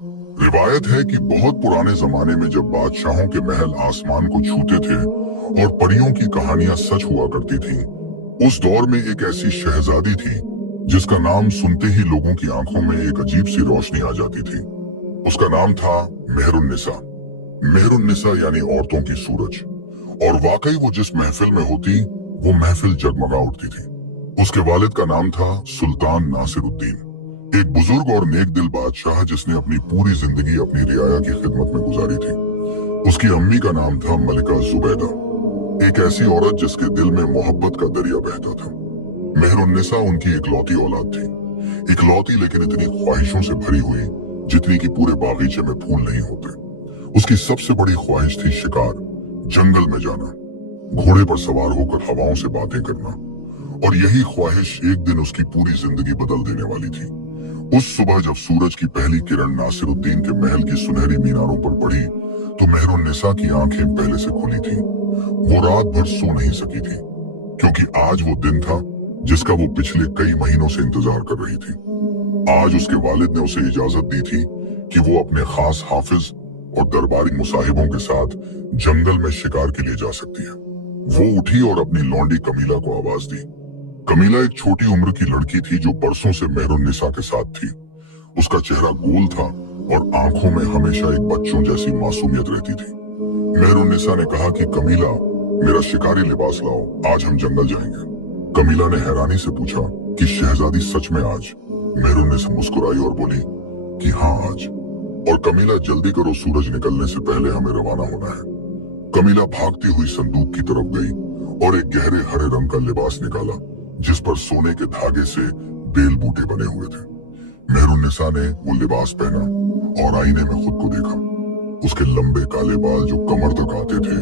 रिवायत है कि बहुत पुराने जमाने में जब बादशाहों के महल आसमान को छूते थे और परियों की कहानियां सच हुआ करती थीं, उस दौर में एक ऐसी शहजादी थी जिसका नाम सुनते ही लोगों की आंखों में एक अजीब सी रोशनी आ जाती थी। उसका नाम था मेहरुन्निसा। मेहरुन्निसा यानी औरतों की सूरज। और वाकई वो जिस महफिल में होती, वो महफिल जगमगा उठती थी। उसके वालिद का नाम था सुल्तान नासिरुद्दीन, एक बुजुर्ग और नेक दिल बादशाह जिसने अपनी पूरी जिंदगी अपनी रियाया की खिदमत में गुजारी थी। उसकी अम्मी का नाम था मलिका जुबैदा, एक ऐसी औरत जिसके दिल में मोहब्बत का दरिया बहता था। मेहरुन्निसा उनकी इकलौती औलाद थी, इकलौती लेकिन इतनी ख्वाहिशों से भरी हुई जितनी कि पूरे बागीचे में फूल नहीं होते। उसकी सबसे बड़ी ख्वाहिश थी शिकार, जंगल में जाना, घोड़े पर सवार होकर हवाओं से बातें करना। और यही ख्वाहिश एक दिन उसकी पूरी जिंदगी बदल देने वाली थी। उस सुबह जब सूरज की पहली किरण नासिरुद्दीन के महल की सुनहरी मीनारों पर पड़ी, तो मेहरुन्निसा की आंखें पहले से खुली थीं। वो रात भर सो नहीं सकी थी, क्योंकि आज वो दिन था जिसका वो पिछले कई महीनों से इंतजार कर रही थी। आज उसके वालिद ने उसे इजाजत दी थी कि वो अपने खास हाफिज और दरबारी मुसाहिबों के साथ जंगल में शिकार के लिए जा सकती है। वो उठी और अपनी लौंडी कमीला को आवाज दी। कमीला एक छोटी उम्र की लड़की थी जो बरसों से मेहरुन्निसा के साथ थी। उसका चेहरा गोल था और आंखों में हमेशा एक बच्चों जैसी मासूमियत रहती थी। मेहरुन्निसा ने कहा कि कमीला, मेरा शिकारी लिबास लाओ, आज हम जंगल जाएंगे। कमीला ने हैरानी से पूछा कि शहजादी सच में आज? मेहरुन्निसा मुस्कुराई और बोली कि हाँ आज। और कमीला, जल्दी करो, सूरज निकलने से पहले हमें रवाना होना है। कमीला भागती हुई संदूक की तरफ गई और एक गहरे हरे रंग का लिबास निकाला जिस पर सोने के धागे से बेल बूटे बने हुए थे। मेहरुन्निसा ने वो लिबास पहना और आईने में खुद को देखा। उसके लंबे काले बाल जो कमर तक आते थे,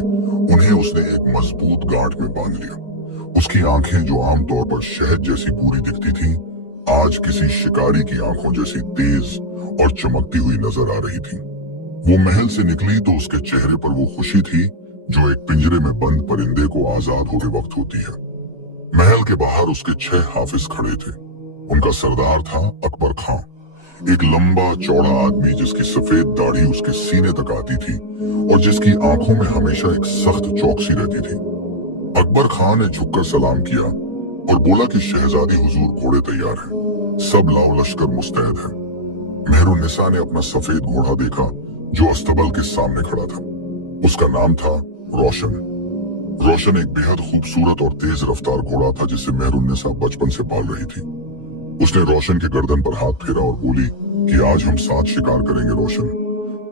उन्हें उसने एक मजबूत गांठ में बांध लिया। उसकी आंखें जो आमतौर पर शहद जैसी पूरी दिखती थीं, आज किसी शिकारी की आंखों जैसी तेज और चमकती हुई नजर आ रही थी। वो महल से निकली तो उसके चेहरे पर वो खुशी थी जो एक पिंजरे में बंद परिंदे को आजाद होते वक्त होती है। महल के बाहर उसके 6 हाफिज खड़े थे। उनका सरदार था अकबर खां, एक लंबा चौड़ा आदमी जिसकी सफेद दाढ़ी उसके सीने तक आती थी और जिसकी आंखों में हमेशा एक सख्त चौकसी रहती थी। अकबर खां ने झुककर सलाम किया और बोला कि शहजादी हुजूर, घोड़े तैयार हैं, सब लाओ, लश्कर मुस्तैद है। मेहरुन्निसा ने अपना सफेद घोड़ा देखा जो अस्तबल के सामने खड़ा था। उसका नाम था रोशन। रोशन एक बेहद खूबसूरत और तेज रफ्तार घोड़ा था जिसे मेहरुन्निसा बचपन से पाल रही थी। उसने रोशन के गर्दन पर हाथ फेरा और बोली कि आज हम साथ शिकार करेंगे रोशन।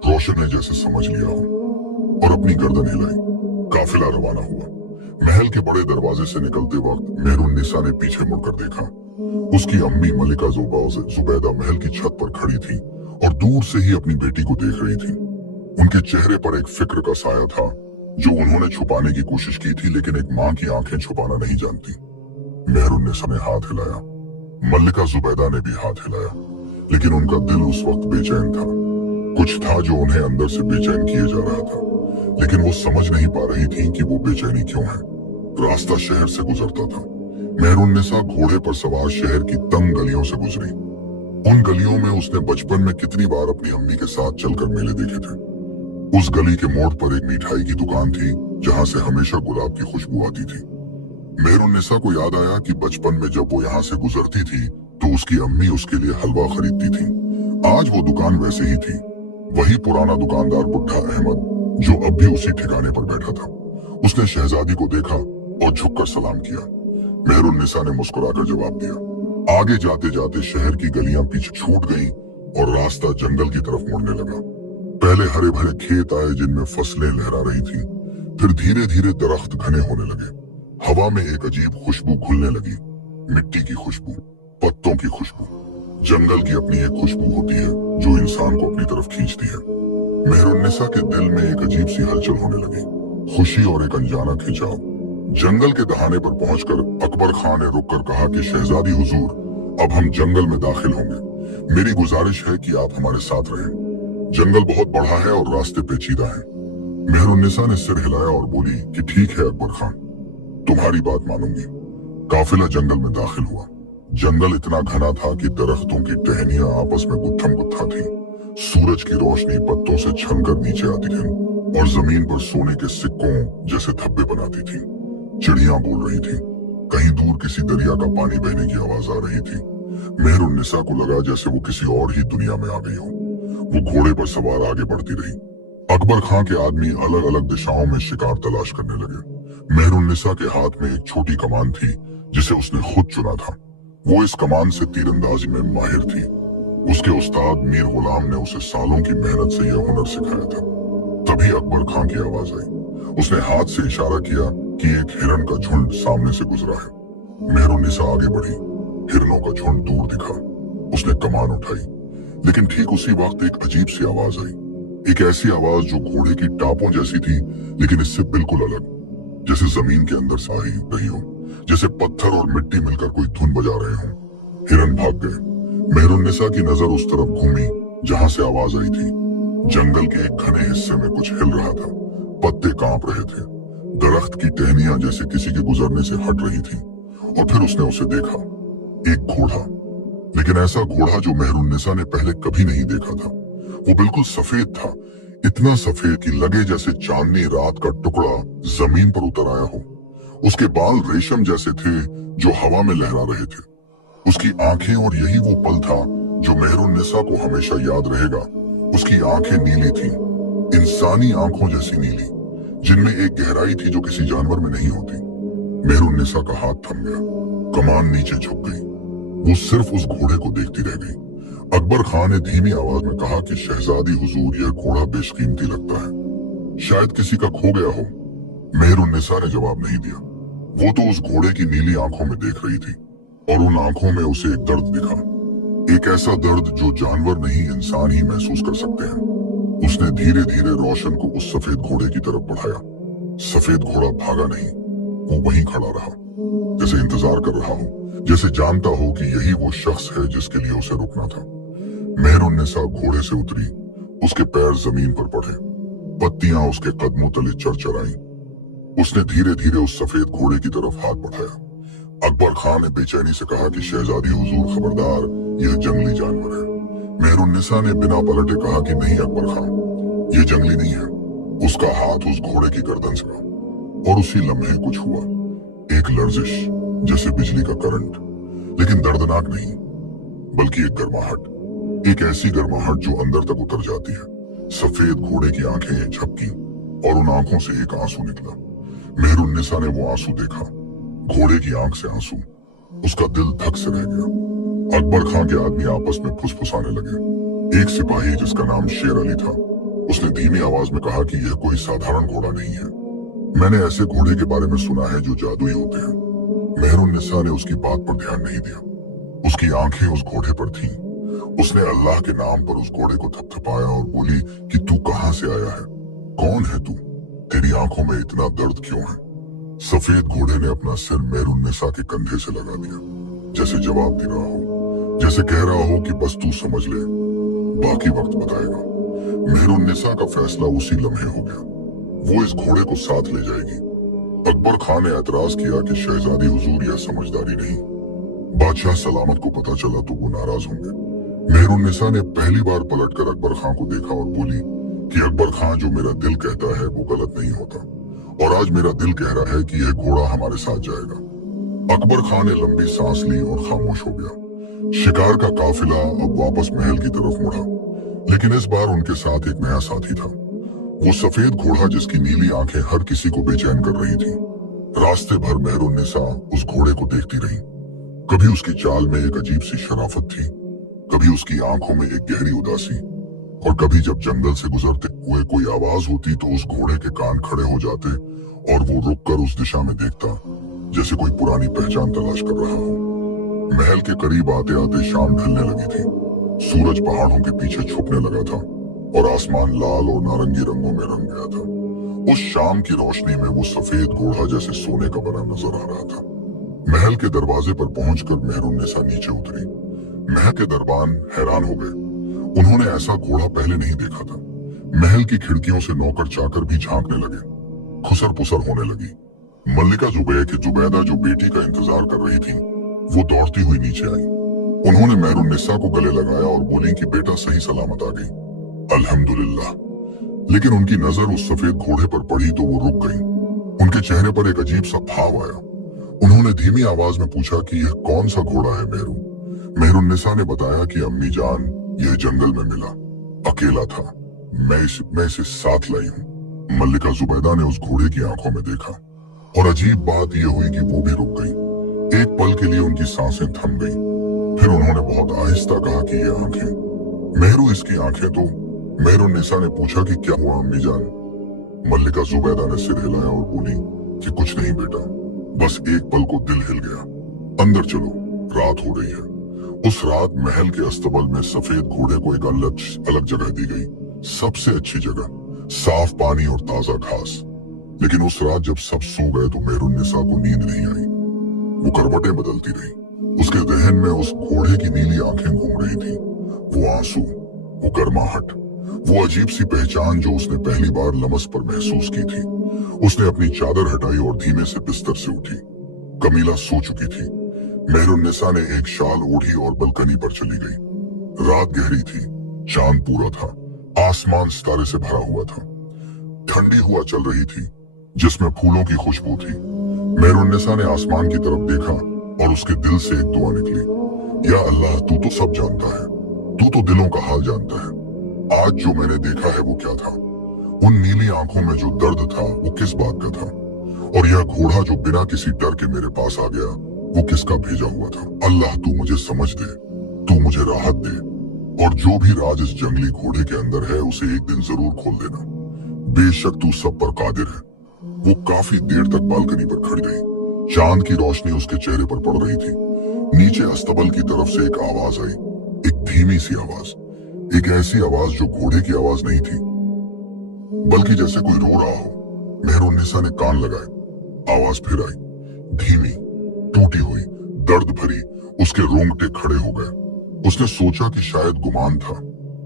रोशन ने जैसे समझ लिया हो और अपनी गर्दन हिलाई। काफिला रवाना हुआ। महल के बड़े दरवाजे से निकलते वक्त मेहरुन्निसा ने पीछे मुड़कर देखा। उसकी अम्मी मलिका जुबैदा महल की छत पर खड़ी थी और दूर से ही अपनी बेटी को देख रही थी। उनके चेहरे पर एक फिक्र का साया था जो उन्होंने छुपाने की कोशिश की थी, लेकिन एक मां की आंखें छुपाना नहीं जानती। मेहरुन्निसा ने हाथ हिलाया, मल्लिका जुबैदा ने भी हाथ हिलाया, लेकिन उनका दिल उस वक्त बेचैन था। कुछ था जो उन्हें अंदर से बेचैन किए जा रहा था, लेकिन वो समझ नहीं पा रही थी कि वो बेचैनी क्यों है। रास्ता शहर से गुजरता था। मेहरुन्निसा घोड़े पर सवार शहर की तंग गलियों से गुजरी। उन गलियों में उसने बचपन में कितनी बार अपनी अम्मी के साथ चलकर मेले देखे थे। उस गली के मोड़ पर एक मिठाई की दुकान थी जहां से हमेशा गुलाब की खुशबू आती थी। मेहरुन्निसा को याद आया कि बचपन में जब वो यहाँ से गुजरती थी तो उसकी अम्मी उसके लिए हलवा खरीदती थी। आज वो दुकान वैसे ही थी, वही पुराना दुकानदार बुढ़ा अहमद जो अब भी उसी ठिकाने पर बैठा था। उसने शहजादी को देखा और झुककर सलाम किया। मेहरुन्निसा ने मुस्कुराकर जवाब दिया। आगे जाते जाते शहर की गलियां पीछे छूट गईं और रास्ता जंगल की तरफ मुड़ने लगा। पहले हरे भरे खेत आए जिनमें फसलें लहरा रही थीं, फिर धीरे धीरे दरख्त घने होने लगे। हवा में एक अजीब खुशबू घुलने लगी, मिट्टी की खुशबू, पत्तों की खुशबू। जंगल की अपनी एक खुशबू होती है जो इंसान को अपनी तरफ खींचती है। मेहरुन्निसा के दिल में एक अजीब सी हलचल होने लगी, खुशी और एक अनजाना खिंचाव। जंगल के दहाने पर पहुंचकर अकबर खां ने रुककर कहा कि शहजादी हुजूर, अब हम जंगल में दाखिल होंगे। मेरी गुजारिश है कि आप हमारे साथ रहें। जंगल बहुत बड़ा है और रास्ते पेचीदा हैं। मेहरुन्निसा ने सिर हिलाया और बोली कि ठीक है अकबर खान, तुम्हारी बात मानूंगी। काफिला जंगल में दाखिल हुआ। जंगल इतना घना था कि दरख्तों की टहनियां आपस में गुत्थम गुत्था थी। सूरज की रोशनी पत्तों से छनकर नीचे आती थी और जमीन पर सोने के सिक्कों जैसे धब्बे बनाती थी। चिड़ियां बोल रही थी, कहीं दूर किसी दरिया का पानी बहने की आवाज आ रही थी। मेहरुन्निसा को लगा जैसे वो किसी और ही दुनिया में आ गई हो। वो घोड़े पर सवार आगे बढ़ती रही। अकबर खां के आदमी अलग अलग दिशाओं में शिकार तलाश करने लगे। मेहरुन्निसा के हाथ में एक छोटी कमान थी जिसे उसने खुद चुना था। वो इस कमान से तीरंदाजी में माहिर थी। उसके उस्ताद मीर गुलाम ने उसे सालों की मेहनत से यह हुनर सिखाया था। तभी अकबर खां की आवाज आई। उसने हाथ से इशारा किया कि एक हिरन का झुंड सामने से गुजरा है। मेहरुन्निसा आगे बढ़ी। हिरनों का झुंड दूर दिखा। उसने कमान उठाई, लेकिन ठीक उसी वक्त एक अजीब सी आवाज आई। एक ऐसी आवाज जो घोड़े की टापों जैसी थी, लेकिन इससे बिल्कुल अलग, जैसे जमीन के अंदर से आ रही हो, जैसे पत्थर और मिट्टी मिलकर कोई धुन बजा रहे हो। हिरन भाग गए। मेहरुन्निसा की नजर उस तरफ घूमी जहां से आवाज आई थी। जंगल के एक घने हिस्से में कुछ हिल रहा था। पत्ते कांप रहे थे। दरख्त की टहनियां जैसे किसी के गुजरने से हट रही थी। और फिर उसने उसे देखा, एक घोड़ा, लेकिन ऐसा घोड़ा जो मेहरुन्निसा ने पहले कभी नहीं देखा था। वो बिल्कुल सफेद था, इतना सफेद कि लगे जैसे चांदनी रात का टुकड़ा जमीन पर उतर आया हो। उसके बाल रेशम जैसे थे जो हवा में लहरा रहे थे। उसकी आंखें, और यही वो पल था जो मेहरुन्निसा को हमेशा याद रहेगा, उसकी आंखें नीली थीं, इंसानी आंखों जैसी नीली, जिनमें एक गहराई थी जो किसी जानवर में नहीं होती। मेहरुन्निसा का हाथ थम गया। कमान नीचे झुक गई। वो सिर्फ उस घोड़े को देखती रह गई। अकबर खां ने धीमी आवाज में कहा कि शहजादी हुजूर, यह घोड़ा बेशकीमती लगता है, शायद किसी का खो गया हो। मेहरुन्निसा ने जवाब नहीं दिया। वो तो उस घोड़े की नीली आंखों में देख रही थी, और उन आंखों में उसे एक दर्द दिखा, एक ऐसा दर्द जो जानवर नहीं, इंसान ही महसूस कर सकते हैं। उसने धीरे धीरे रोशन को उस सफेद घोड़े की तरफ बढ़ाया। सफेद घोड़ा भागा नहीं, वो वहीं खड़ा रहा, जैसे इंतजार कर रहा हो, जैसे जानता हो कि यही वो शख्स है जिसके लिए उसे रुकना था। मेहरुन्निसा घोड़े से उतरी। उसके पैर जमीन पर पड़े। पत्तियां उसके कदमों तले चरचराई। उसने धीरे धीरे उस सफेद घोड़े की तरफ हाथ बढ़ाया। अकबर खां ने बेचैनी से कहा कि शहजादी हुजूर, खबरदार, यह जंगली जानवर है। मेहरुन्निसा ने बिना पलटे कहा कि नहीं अकबर खां, यह जंगली नहीं है। उसका हाथ उस घोड़े की गर्दन से लगा, और उसी लम्हे कुछ हुआ, एक लर्जिश, जैसे बिजली का करंट, लेकिन दर्दनाक नहीं, बल्कि एक गर्माहट, एक ऐसी गर्माहट जो अंदर तक उतर जाती है। सफेद घोड़े की आंखें झपकी, और उन आंखों से एक आंसू निकला। मेहरुन्निसा ने वो आंसू देखा, घोड़े की आंख से आंसू। उसका दिल धक से रह गया। अकबर खां के आदमी आपस में फुसफुसाने लगे। एक सिपाही जिसका नाम शेर अली था, उसने धीमी आवाज में कहा कि यह कोई साधारण घोड़ा नहीं है। मैंने ऐसे घोड़े के बारे में सुना है जो जादुई होते हैं। मेहरुन्निसा ने उसकी बात पर ध्यान नहीं दिया। उसकी आंखें उस घोड़े पर थीं। उसने अल्लाह के नाम पर उस घोड़े को थपथपाया और बोली कि तू कहां से आया है, कौन है तू, तेरी आंखों में इतना दर्द क्यों है। सफेद घोड़े ने अपना सिर मेहरुन्निसा के कंधे से लगा दिया, जैसे जवाब दे रहा हो, जैसे कह रहा हो कि बस तू समझ ले, बाकी वक्त बताएगा। मेहरुन्निसा का फैसला उसी लम्हे हो गया। वो इस घोड़े को साथ ले जाएगी। अकबर खां ने एतराज किया कि शहजादी हुजूर, यह समझदारी नहीं, बादशाह सलामत को पता चला तो वो नाराज होंगे। मेहरुन्निसा ने पहली बार पलटकर अकबर खां को देखा और बोली कि अकबर खां, जो मेरा दिल कहता है वो गलत नहीं होता, और आज मेरा दिल कह रहा है कि यह घोड़ा हमारे साथ जाएगा। अकबर खां ने लंबी सांस ली और खामोश हो गया। शिकार का काफिला अब वापस महल की तरफ मुड़ा, लेकिन इस बार उनके साथ एक नया साथी था। वो सफेद घोड़ा जिसकी नीली आंखें हर किसी को बेचैन कर रही थी। रास्ते भर मेहरुन्निसा उस घोड़े को देखती रही। कभी उसकी चाल में एक अजीब सी शराफत थी, कभी उसकी आंखों में एक गहरी उदासी, और कभी जब जंगल से गुजरते हुए कोई आवाज होती तो उस घोड़े के कान खड़े हो जाते और वो रुककर उस दिशा में देखता, जैसे कोई पुरानी पहचान तलाश कर रहा हो। महल के करीब आते आते शाम ढलने लगी थी। सूरज पहाड़ों के पीछे छुपने लगा था और आसमान लाल और नारंगी रंगों में रंग गया था। उस शाम की रोशनी में वो सफेद घोड़ा जैसे सोने का बना नजर आ रहा था। महल के दरवाजे पर पहुंचकर मेहरुन्निसा नीचे उतरी। महल के दरबान हैरान हो गए। उन्होंने ऐसा घोड़ा पहले नहीं देखा था। महल की खिड़कियों से नौकर चाकर भी झांकने लगे। खुसर पुसर होने लगी। मल्लिका जुबैदा जो बेटी का इंतजार कर रही थी, वो दौड़ती हुई नीचे आई। उन्होंने मेहरुन्निसा को गले लगाया और बोली कि बेटा सही सलामत आ गई। अल्हम्दुलिल्लाह। लेकिन उनकी नजर उस सफेद घोड़े पर पड़ी तो वो रुक गई। उनके चेहरे पर एक अजीब सा भाव आया। उन्होंने धीमी आवाज में पूछा कि यह कौन सा घोड़ा है मेहरू? मेहरुन्निसा ने बताया कि अम्मी जान, यह जंगल में मिला, अकेला था, मैं इसे साथ लाई हूँ। मल्लिका जुबैदा ने उस घोड़े की आंखों में देखा और अजीब बात यह हुई कि वो भी रुक गई। एक पल के लिए उनकी सांसें थम गईं। फिर उन्होंने बहुत आहिस्ता कहा कि ये आंखें, मेहरू इसकी आंखें तो। मेहरुन्निसा ने पूछा कि क्या हुआ अम्मी जान? मल्लिका जुबैदा ने सिर हिलाया और बोली कि कुछ नहीं बेटा, बस एक पल को दिल हिल गया। अंदर चलो, रात हो रही है। उस रात महल के अस्तबल में सफेद घोड़े को एक अलग जगह दी गई, सबसे अच्छी जगह, साफ पानी और ताजा घास। लेकिन उस रात जब सब सो गए तो मेहरुन्निसा को नींद नहीं आई। वो करवटें बदलती रही। उसके जहन में उस घोड़े की नीली आंखें घूम रही थी। वो आंसू, वो गर्माहट, वो अजीब सी पहचान जो उसने पहली बार लमस पर महसूस की थी। उसने अपनी चादर हटाई और धीमे से बिस्तर से उठी। कमीला सो चुकी थी। मेहरुन्निसा ने एक शाल ओढ़ी और बलकनी पर चली गई। रात गहरी थी, चांद पूरा था, आसमान सितारे से भरा हुआ था। ठंडी हवा चल रही थी जिसमें फूलों की खुशबू थी। मेहरुन्निसा ने आसमान की तरफ देखा और उसके दिल से एक दुआ निकली, या अल्लाह, तू तो सब जानता है, तू तो दिलों का हाल जानता है। आज जो मैंने देखा है वो क्या था? उन नीली आंखों में जो दर्द था वो किस बात का था? और यह घोड़ा जो बिना किसी डर के मेरे पास आ गया, वो किसका भेजा हुआ था? अल्लाह, तू मुझे समझ दे, तू मुझे राहत दे, और जो भी राज इस जंगली घोड़े के अंदर है उसे एक दिन जरूर खोल देना। बेशक तू सब पर कादिर है। वो काफी देर तक बालकनी पर खड़ी रही। चांद की रोशनी उसके चेहरे पर पड़ रही थी। नीचे अस्तबल की तरफ से एक आवाज आई, एक धीमी सी आवाज, एक ऐसी आवाज जो घोड़े की आवाज नहीं थी, बल्कि जैसे कोई रो रहा हो। मेहरुन्निसा ने कान लगाए। आवाज फिर आई, धीमी, टूटी हुई, दर्द भरी। उसके रोंगटे खड़े हो गए। उसने सोचा कि शायद गुमान था,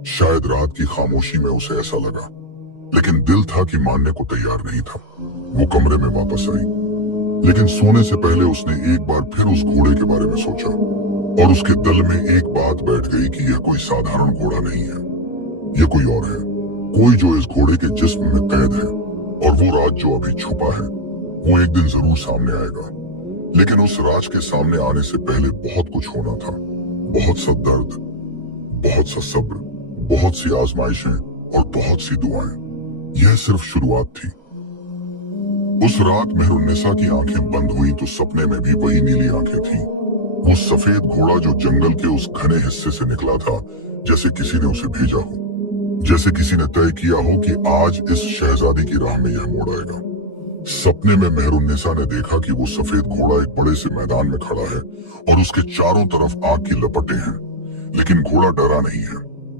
शायद रात की खामोशी में उसे ऐसा लगा, लेकिन दिल था कि मानने को तैयार नहीं था। वो कमरे में वापस आई, लेकिन सोने से पहले उसने एक बार फिर उस घोड़े के बारे में सोचा, और उसके दिल में एक बात बैठ गई कि यह कोई साधारण घोड़ा नहीं है, यह कोई और है, कोई जो इस घोड़े के जिस्म में कैद है, और वो राज जो अभी छुपा है वो एक दिन जरूर सामने आएगा। लेकिन उस राज के सामने आने से पहले बहुत कुछ होना था। बहुत सा दर्द, बहुत सा सब्र, बहुत सी आजमाइशें और बहुत सी दुआएं। यह सिर्फ शुरुआत थी। उस रात मेहरुन्निसा की आंखें बंद हुई तो सपने में भी वही नीली आंखें थीं। वो सफेद घोड़ा जो जंगल के उस घने हिस्से से निकला था, जैसे किसी ने उसे भेजा हो, जैसे किसी ने तय किया हो कि आज इस शहजादी की राह में यह मोड़ आएगा। सपने में मेहरुन्निसा ने देखा कि वो सफेद घोड़ा एक बड़े से मैदान में खड़ा है और उसके चारों तरफ आग की लपटें हैं, लेकिन घोड़ा डरा नहीं है।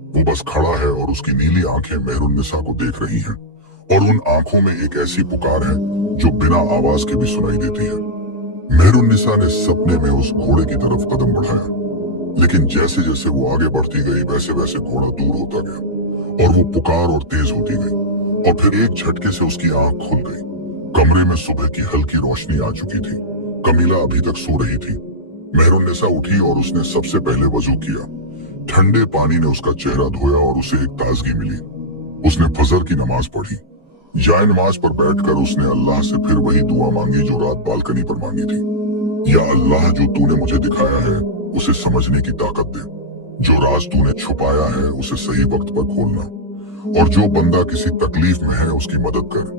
वो बस खड़ा है और उसकी नीली आंखें मेहरुन्निसा को देख रही हैं, और उन आंखों में एक ऐसी पुकार है जो बिना आवाज के भी सुनाई देती है। मेहरुन्निसा ने सपने में उस घोड़े की तरफ कदम बढ़ाया, लेकिन जैसे जैसे वो आगे बढ़ती गई वैसे वैसे घोड़ा दूर होता गया और वो पुकार और तेज होती गई, और फिर एक झटके से उसकी आंख खुल गई। कमरे में सुबह की हल्की रोशनी आ चुकी थी। कमीला अभी तक सो रही थी। मेहरुन्निसा उठी और उसने सबसे पहले वजू किया। ठंडे पानी ने उसका चेहरा धोया और उसे एक ताजगी मिली। उसने फजर की नमाज पढ़ी। जाए नमाज पर बैठकर उसने अल्लाह से फिर वही दुआ मांगी जो रात बालकनी पर मांगी थी। या अल्लाह, जो तूने मुझे दिखाया है उसे समझने की ताकत दे, जो राज तूने छुपाया है उसे सही वक्त पर खोलना, और जो बंदा किसी तकलीफ में है उसकी मदद कर।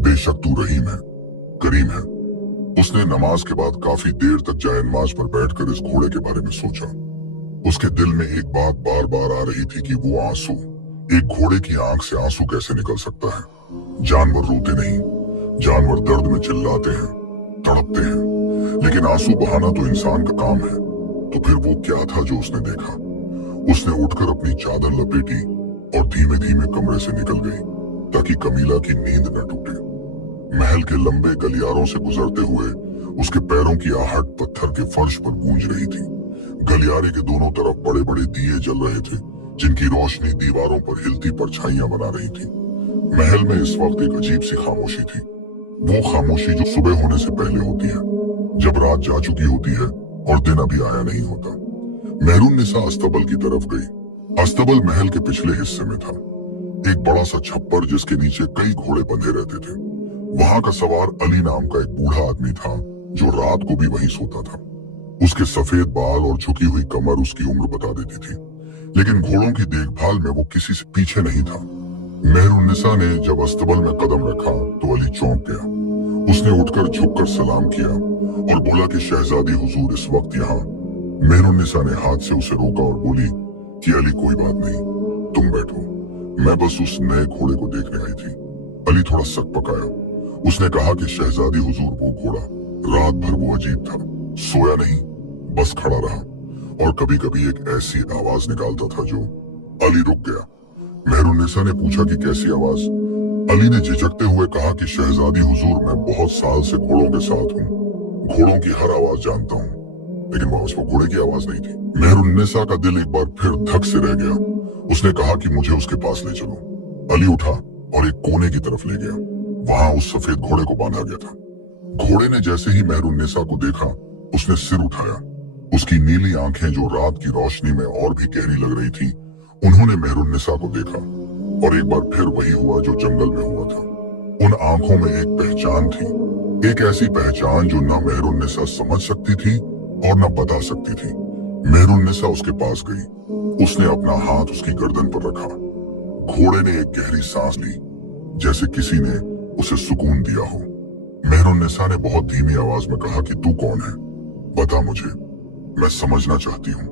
बेशक तू रहीम है, करीम है। उसने नमाज के बाद काफी देर तक जाए नमाज पर बैठकर इस घोड़े के बारे में सोचा। उसके दिल में एक बात बार बार आ रही थी कि वो आंसू, एक घोड़े की आंख से आंसू कैसे निकल सकता है? जानवर रोते नहीं, जानवर दर्द में चिल्लाते हैं, तड़पते हैं, लेकिन आंसू बहाना तो इंसान का काम है। तो फिर वो क्या था जो उसने देखा? उसने उठकर अपनी चादर लपेटी और धीमे धीमे कमरे से निकल गई ताकि कमीला की नींद न टूटे। महल के लंबे गलियारों से गुजरते हुए उसके पैरों की आहट पत्थर के फर्श पर गूंज रही थी। गलियारे के दोनों तरफ बड़े बड़े दिए जल रहे थे, जिनकी रोशनी दीवारों पर हिलती परछाइयां बना रही थी। महल में इस वक्त एक अजीब सी खामोशी थी, वो खामोशी जो सुबह होने से पहले होती है, जब रात जा चुकी होती है और दिन अभी आया नहीं होता। मेहरुन्निसा अस्तबल की तरफ गई। अस्तबल महल के पिछले हिस्से में था एक बड़ा सा छप्पर जिसके नीचे कई घोड़े बंधे रहते थे। वहां का सवार अली नाम का एक बूढ़ा आदमी था जो रात को भी वहीं सोता था। उसके सफेद बाल और झुकी हुई कमर उसकी उम्र बता देती थी, लेकिन घोड़ों की देखभाल में वो किसी से पीछे नहीं था। मेहरुन्निसा ने जब अस्तबल में कदम रखा तो अली चौंक गया। उसने उठकर झुककर सलाम किया और बोला कि शहजादी हुजूर इस वक्त यहाँ। मेहरुन्निसा ने हाथ से उसे रोका और बोली कि अली कोई बात नहीं, तुम बैठो, मैं बस उस नए घोड़े को देखने आई थी। अली थोड़ा सक पकाया। उसने कहा कि शहजादी हुजूर वो घोड़ा, रात भर वो अजीब था, सोया नहीं, बस खड़ा रहा और कभी कभी एक ऐसी आवाज निकालता था जो। अली रुक गया। मेहरुन्निसा ने पूछा कि कैसी आवाज? अली ने झिझकते हुए कहा कि शहजादी हुजूर मैं बहुत साल से घोड़ों के साथ हूँ, घोड़ों की हर आवाज जानता हूँ, लेकिन वो घोड़े की आवाज नहीं थी। मेहरुन्निसा का दिल एक बार फिर धक से रह गया। उसने कहा कि मुझे उसके पास ले चलो। अली उठा और एक कोने की तरफ ले गया। वहां उस सफेद घोड़े को बांधा गया था। घोड़े ने जैसे ही मेहरुन्निसा को देखा उसने सिर उठाया। उसकी नीली आंखें जो रात की रोशनी में और भी गहरी लग रही थी, उन्होंने मेहरुन्निसा को देखा और एक बार फिर वही हुआ जो जंगल में हुआ था। उन आंखों में एक पहचान थी, एक ऐसी पहचान जो न मेहरुन्निसा समझ सकती थी और न बता सकती थी। मेहरुन्निसा उसके पास गई। उसने अपना हाथ उसकी गर्दन पर रखा। घोड़े ने एक गहरी सांस ली, जैसे किसी ने उसे सुकून दिया हो। मेहरुन्निसा ने बहुत धीमी आवाज में कहा कि तू कौन है? बता मुझे, मैं समझना चाहती हूँ।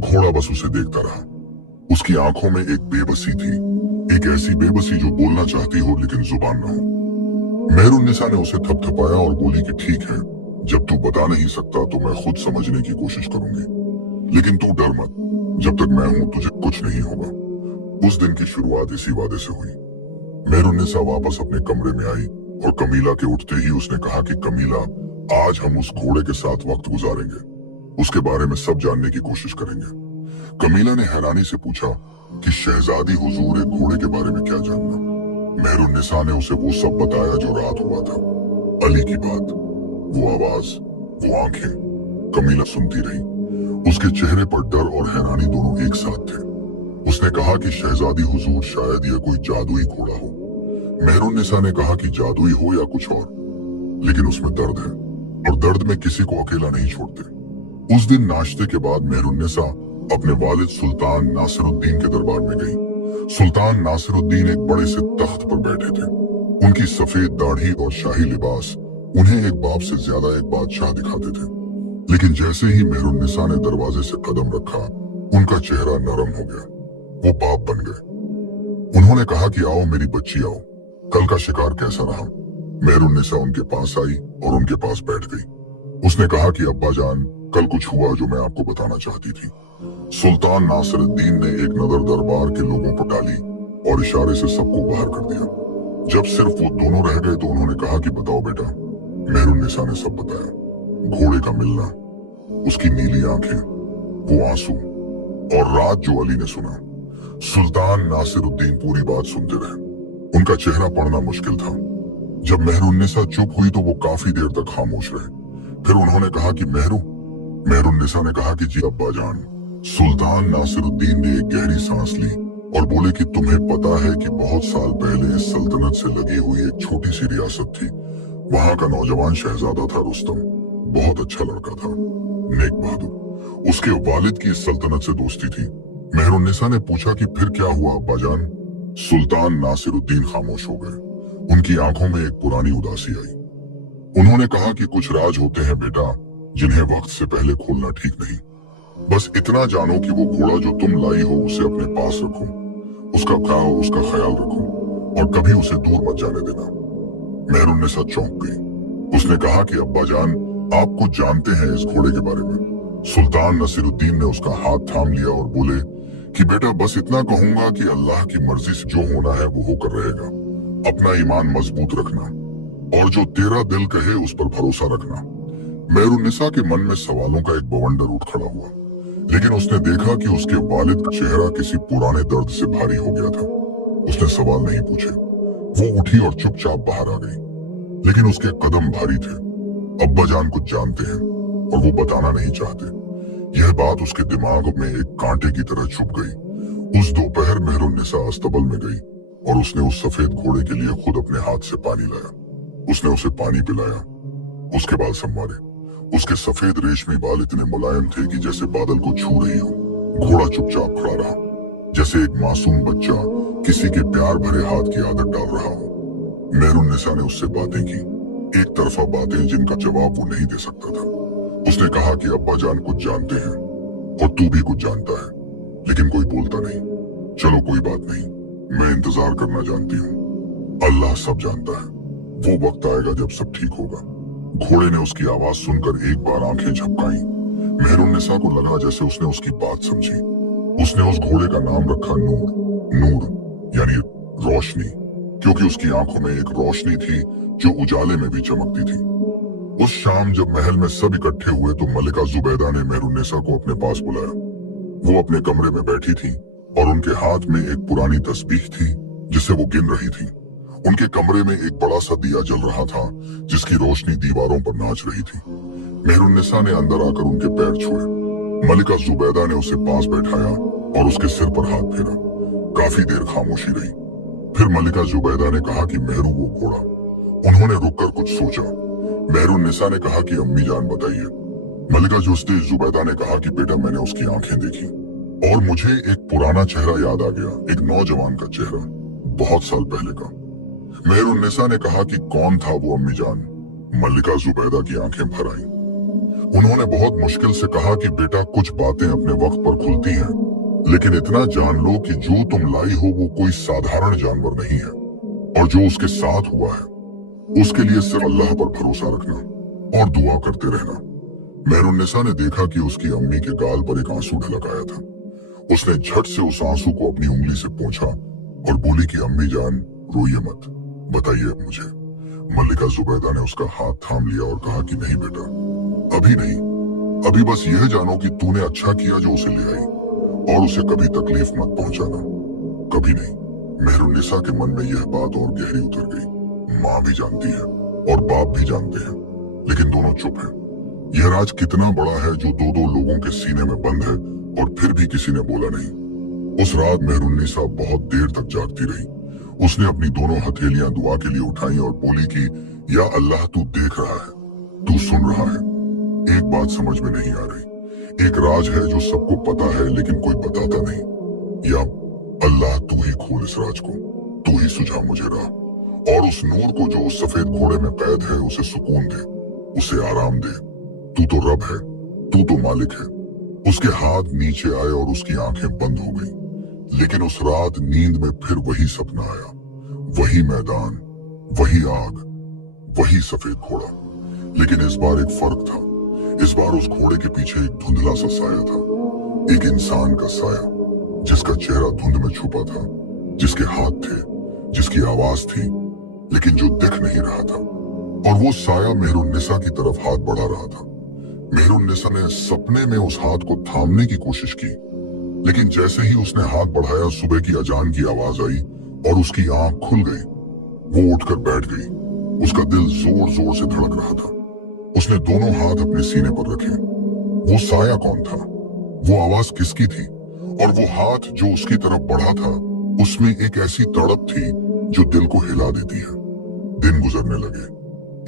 घोड़ा बस उसे देखता रहा। उसकी आंखों में एक बेबसी थी, एक ऐसी बेबसी जो बोलना चाहती हो लेकिन जुबान न हो। मेहरुन्निसा ने उसे थपथपाया और बोली कि ठीक है, जब तू बता नहीं सकता तो मैं खुद समझने की कोशिश करूंगी, लेकिन तू डर मत, जब तक मैं हूं तुझे कुछ नहीं होगा। उस दिन की शुरुआत इसी वादे से हुई। मेहरुन्निसा वापस अपने कमरे में आई और कमीला के उठते ही उसने कहा कि कमीला, आज हम उस घोड़े के साथ वक्त गुजारेंगे, उसके बारे में सब जानने की कोशिश करेंगे। कमीला ने हैरानी से पूछा कि शहजादी हुजूर एक घोड़े के बारे में क्या जानना? मेहरुन्निसा ने उसे वो सब बताया जो रात हुआ था। अली की बात, वो आवाज, वो आंखें। कमीला सुनती रही। उसके चेहरे पर डर और हैरानी दोनों एक साथ थे। उसने कहा कि शहजादी हुजूर शायद यह कोई जादुई घोड़ा हो। मेहरुन्निसा ने कहा कि जादुई हो या कुछ और, लेकिन उसमें दर्द है और दर्द में किसी को अकेला नहीं छोड़ते। उस दिन नाश्ते के बाद मेहरुन्निसा अपने वालिद सुल्तान नासिरुद्दीन के दरबार में गई। सुल्तान नासिरुद्दीन एक बड़े से तख्त पर बैठे थे। उनकी सफेद दाढ़ी और शाही लिबास उन्हें एक बाप से ज्यादा एक बादशाह दिखाते थे। लेकिन जैसे ही मेहरुन्निसा ने दरवाजे से कदम रखा, उनका चेहरा नरम हो गया। वो बाप बन गए। उन्होंने कहा कि आओ मेरी बच्ची आओ, कल का शिकार कैसा रहा? मेहरुन्निसा उनके पास आई और उनके पास बैठ गई। उसने कहा कि अब्बा जान, कल कुछ हुआ जो मैं आपको बताना चाहती थी। सुल्तान नासिरुद्दीन ने एक नजर दरबार के लोगों पर डाली और इशारे से सबको बाहर कर दिया। जब सिर्फ वो दोनों रह गए तो उन्होंने कहा कि बताओ बेटा। मेहरुन्निसा ने सब बताया, घोड़े का मिलना, उसकी नीली आंखें, वो आंसू और रात जो अली ने सुना। सुल्तान नासिरुद्दीन पूरी बात सुनते रहे। उनका चेहरा पढ़ना मुश्किल था। जब मेहरुन्निसा चुप हुई तो वो काफी देर तक खामोश रहे। फिर उन्होंने कहा कि मेहरुन्निसा ने कहा कि जी अब्बा जान। सुल्तान नासिरुद्दीन ने एक गहरी सांस ली और बोले कि तुम्हें पता है कि बहुत साल पहले इस सल्तनत से लगी हुई एक छोटी सी रियासत थी। वहां का नौजवान शहजादा था रुस्तम, बहुत अच्छा लड़का था, नेक बहादुर। उसके वालिद की इस सल्तनत से दोस्ती थी। मेहरुन्निसा ने पूछा कि फिर क्या हुआ अब्बा जान? सुल्तान नासिरुद्दीन खामोश हो गए। उनकी आंखों में एक पुरानी उदासी आई। उन्होंने कहा कि कुछ राज होते हैं बेटा, जिन्हें वक्त से पहले खोलना ठीक नहीं। बस इतना जानो कि वो घोड़ा जो तुम लाई हो उसे अपने पास रखो, उसका ख्याल रखो और कभी उसे दूर मत जाने देना। मेहरुन्निसा चौंक गई। उसने कहा कि अब्बा जान, आप कुछ जानते हैं इस घोड़े के बारे में? सुल्तान नासिरुद्दीन ने उसका हाथ थाम लिया और बोले कि बेटा बस इतना कहूंगा कि अल्लाह की मर्जी से जो होना है वो होकर रहेगा। अपना ईमान मजबूत रखना और जो तेरा दिल कहे उस पर भरोसा रखना। मेहरुन्निसा के मन में सवालों का एक बवंडर उठ खड़ा हुआ, लेकिन उसने देखा कि उसके वालिद का चेहरा किसी पुराने दर्द से भारी हो गया था। उसने सवाल नहीं पूछे। वो उठी और चुपचाप बाहर आ गई, लेकिन उसके कदम भारी थे। अब्बा जान कुछ जानते हैं और वो बताना नहीं चाहते। यह बात उसके दिमाग में एक कांटे की तरह छुप गई। उस दोपहर मेहरुन्निसा अस्तबल में गई और उसने उस सफेद घोड़े के लिए खुद अपने हाथ से पानी लाया। उसने उसे पानी पिलाया, उसके बाल संवारे। उसके सफेद रेशमी बाल इतने मुलायम थे कि जैसे बादल को छू रही हो। घोड़ा चुपचाप खड़ा रहा, जैसे एक मासूम बच्चा किसी के प्यार भरे हाथ की आदत डाल रहा हो। मेहरुन्निसा ने उससे बातें की, एक तरफा बातें जिनका जवाब वो नहीं दे सकता था। उसने कहा कि अब्बा जान कुछ जानते हैं और तू भी कुछ जानता है, लेकिन कोई बोलता नहीं। चलो कोई बात नहीं, मैं इंतजार करना जानती हूँ। अल्लाह सब जानता है, वो वक्त आएगा जब सब ठीक होगा। घोड़े ने उसकी आवाज सुनकर एक बार आंखें झपकाई। मेहरुन्निसा को लगा जैसे उसने उसकी बात समझी। उसने उस घोड़े का नाम रखा नूर। नूर यानी रोशनी, क्योंकि उसकी आंखों में एक रोशनी थी जो उजाले में भी चमकती थी। उस शाम जब महल में सब इकट्ठे हुए तो मलिका जुबैदा ने मेहरुन्निसा को अपने पास बुलाया। वो अपने कमरे में बैठी थी और उनके हाथ में एक पुरानी तस्बीह थी जिसे वो गिन रही थी। उनके कमरे में एक बड़ा सा दिया जल रहा था जिसकी रोशनी दीवारों पर नाच रही थी। मेहरुन्निसा ने अंदर आकर उनके पैर छुए। मलिका जुबैदा ने उसे पास बैठाया और उसके सिर पर हाथ फेरा। काफी देर खामोशी रही। फिर मलिका जुबैदा ने कहा कि मेहरू वो घोड़ा। उन्होंने रुककर कुछ सोचा। मेहरुन्निसा ने कहा कि अम्मी जान बताइए। मलिका जुबैदा ने कहा कि बेटा मैंने उसकी आंखें देखी और मुझे एक पुराना चेहरा याद आ गया, एक नौजवान का चेहरा, बहुत साल पहले का। मेहरुन्निसा ने कहा कि कौन था वो अम्मी जान? मलिका जुबैदा की आंखें भर आईं। उन्होंने बहुत मुश्किल से कहा कि बेटा कुछ बातें अपने वक्त पर खुलती हैं, लेकिन इतना जान लो कि जो तुम लाई हो वो कोई साधारण जानवर नहीं है, और जो उसके साथ हुआ है उसके लिए सिर्फ अल्लाह पर भरोसा रखना और दुआ करते रहना। मेहरुन्निसा ने देखा कि उसकी अम्मी के गाल पर एक आंसू ढलक आया था। उसने झट से उस आंसू को अपनी उंगली से पोंछा और बोली कि अम्मी जान रोइए मत, बताइए मुझे। मलिका जुबैदा ने उसका हाथ थाम लिया और कहा कि नहीं बेटा, अभी नहीं, अभी बस यह जानो कि तूने अच्छा किया जो उसे ले आई, और उसे कभी तकलीफ मत पहुंचाना, कभी नहीं। मेहरुन्निसा के मन में यह बात और गहरी उतर गई। माँ भी जानती है और बाप भी जानते हैं, लेकिन दोनों चुप हैं। यह राज कितना बड़ा है जो दो दो लोगों के सीने में बंद है और फिर भी किसी ने बोला नहीं। उस रात मेहरुन्निसा बहुत देर तक जागती रही। उसने अपनी दोनों हथेलियां दुआ के लिए उठाई और बोली कि या अल्लाह तू देख रहा है, तू सुन रहा है। एक बात समझ में नहीं आ रही। एक राज है जो सबको पता है लेकिन कोई बताता नहीं। या अल्लाह तू ही खोल इस राज को, तू ही सुझा मुझे राह, और उस नूर को जो उस सफेद घोड़े में कैद है उसे सुकून दे, उसे आराम दे। तू तो रब है, तू तो मालिक है। उसके हाथ नीचे आए और उसकी आंखें बंद हो गई। लेकिन उस रात नींद में फिर वही सपना आया, वही मैदान, वही आग, वही सफेद घोड़ा। लेकिन इस बार एक फर्क था। इस बार उस घोड़े के पीछे एक धुंधला सा साया था, एक इंसान का साया जिसका चेहरा धुंध में छुपा था, जिसके हाथ थे, जिसकी आवाज थी, लेकिन जो दिख नहीं रहा था। और वो साया मेहरुन्निसा की तरफ हाथ बढ़ा रहा था। मेहरुन्निसा ने सपने में उस हाथ को थामने की कोशिश की, लेकिन जैसे ही उसने हाथ बढ़ाया सुबह की अजान की आवाज आई और उसकी आंख खुल गई। वो उठकर बैठ गई। उसका दिल जोर जोर से धड़क रहा था। उसने दोनों हाथ अपने सीने पर रखे। वो साया कौन था? वो आवाज किसकी थी? और वो हाथ जो उसकी तरफ बढ़ा था उसमें एक ऐसी तड़प थी जो दिल को हिला देती है। दिन गुजरने लगे।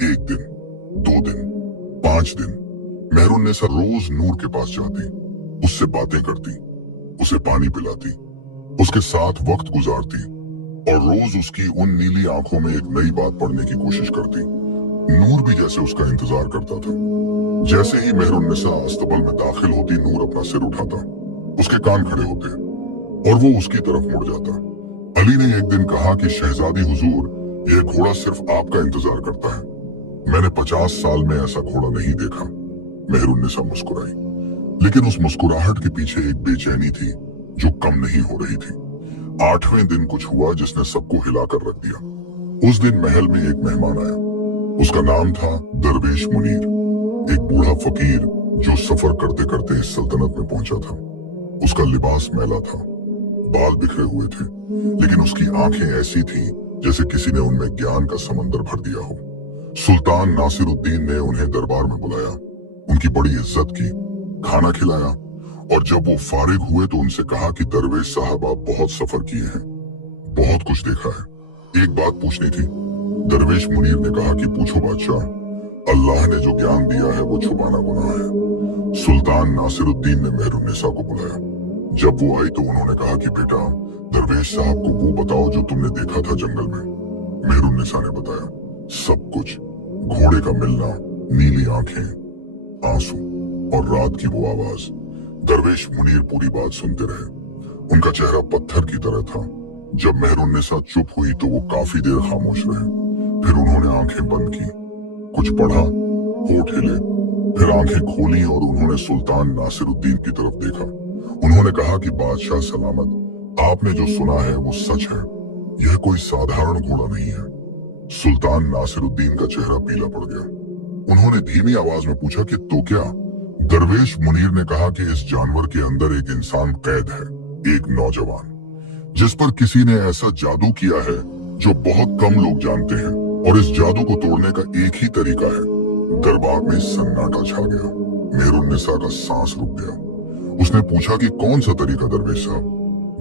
1 दिन, 2 दिन, 5 दिन। मेहरुन्निसा रोज नूर के पास जाती, उससे बातें करती, उसे पानी पिलाती, उसके साथ वक्त गुजारती, और रोज उसकी उन नीली आंखों में एक नई बात पढ़ने की कोशिश करती। नूर भी जैसे उसका इंतजार करता था। जैसे ही मेहरुन्निसा अस्तबल में दाखिल होती, नूर अपना सिर उठाता, उसके कान खड़े होते और वो उसकी तरफ मुड़ जाता। अली ने एक दिन कहा कि शहजादी हुजूर, यह घोड़ा सिर्फ आपका इंतजार करता है। मैंने 50 साल में ऐसा घोड़ा नहीं देखा। मेहरुन्निसा मुस्कुराई, लेकिन उस मुस्कुराहट के पीछे एक बेचैनी थी जो कम नहीं हो रही थी। 8वें दिन कुछ हुआ जिसने सबको हिलाकर रख दिया। उस दिन महल में एक मेहमान आया। उसका नाम था दरवेश मुनीर, एक बूढ़ा फकीर जो सफर करते करते इस सल्तनत में पहुंचा था। उसका लिबास मैला था, बाल बिखरे हुए थे, लेकिन उसकी आंखें ऐसी थीं जैसे किसी ने उनमें ज्ञान का समंदर भर दिया हो। सुल्तान नासिरुद्दीन ने उन्हें दरबार में बुलाया, उनकी बड़ी इज्जत की, खाना खिलाया और जब वो फारिग हुए तो उनसे कहा कि दरवेश साहब, आप बहुत सफर किए हैं, बहुत कुछ देखा है, एक बात पूछनी थी। दरवेश मुनीर ने कहा कि पूछो बादशाह, अल्लाह ने जो ज्ञान दिया है वो छुपाना गुनाह है। सुल्तान नासिरुद्दीन ने मेहरुन्निसा को बुलाया। जब वो आई तो उन्होंने कहा कि बेटा, दरवेश साहब को वो बताओ जो तुमने देखा था जंगल में। मेहरुन्निसा ने बताया, सब कुछ, घोड़े का मिलना, नीली आंखें, आंसू और रात की वो आवाज। दरवेश मुनीर पूरी बात सुनते रहे। उनका चेहरा पत्थर की तरह था। जब मेहरुन्निसा चुप हुई तो वो काफी देर खामोश रहे। फिर उन्होंने आंखें बंद की, कुछ पढ़ा, होठ हिले, फिर आंखें खोली और उन्होंने सुल्तान नासिरुद्दीन की तरफ देखा। उन्होंने कहा कि बादशाह सलामत, आपने जो सुना है वो सच है, यह कोई साधारण घोड़ा नहीं है। सुल्तान नासिरुद्दीन का चेहरा पीला पड़ गया। उन्होंने धीमी आवाज में पूछा कि तो क्या? दरवेश मुनीर ने कहा कि इस जानवर के अंदर एक इंसान कैद है, एक नौजवान, जिस पर किसी ने ऐसा जादू किया है जो बहुत कम लोग जानते हैं, और इस जादू को तोड़ने का एक ही तरीका है। दरबार में सन्नाटा छा गया। मेहरुन्निसा का सांस रुक गया। उसने पूछा कि कौन सा तरीका दरवेश साहब?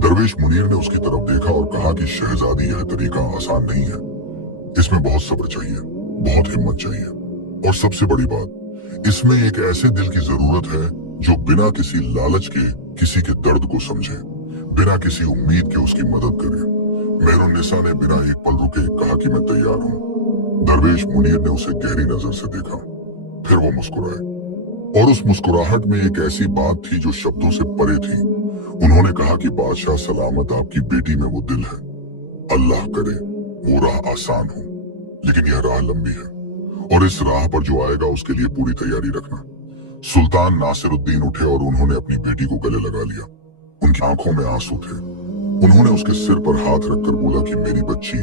दरवेश मुनीर ने उसकी तरफ देखा और कहा कि शहजादी, यह तरीका आसान नहीं है, इसमें बहुत सब्र चाहिए, बहुत हिम्मत चाहिए, और सबसे बड़ी बात, इसमें एक ऐसे दिल की जरूरत है जो बिना किसी लालच के किसी के दर्द को समझे, बिना किसी उम्मीद के उसकी मदद करे। मेहरुन्निसा ने बिना एक पल रुके कहा कि मैं तैयार हूँ। दरवेश मुनीर ने उसे गहरी नजर से देखा, फिर वो मुस्कुराए, और उस मुस्कुराहट में एक ऐसी बात थी जो शब्दों से परे थी। उन्होंने कहा कि बादशाह सलामत, आपकी बेटी में वो दिल है। अल्लाह करे वो राह आसान हो, लेकिन यह राह लंबी है, और इस राह पर जो आएगा उसके लिए पूरी तैयारी रखना। सुल्तान नासिरुद्दीन उठे और उन्होंने अपनी बेटी को गले लगा लिया। उनकी आंखों में आंसू थे। उन्होंने उसके सिर पर हाथ रखकर बोला कि मेरी बच्ची,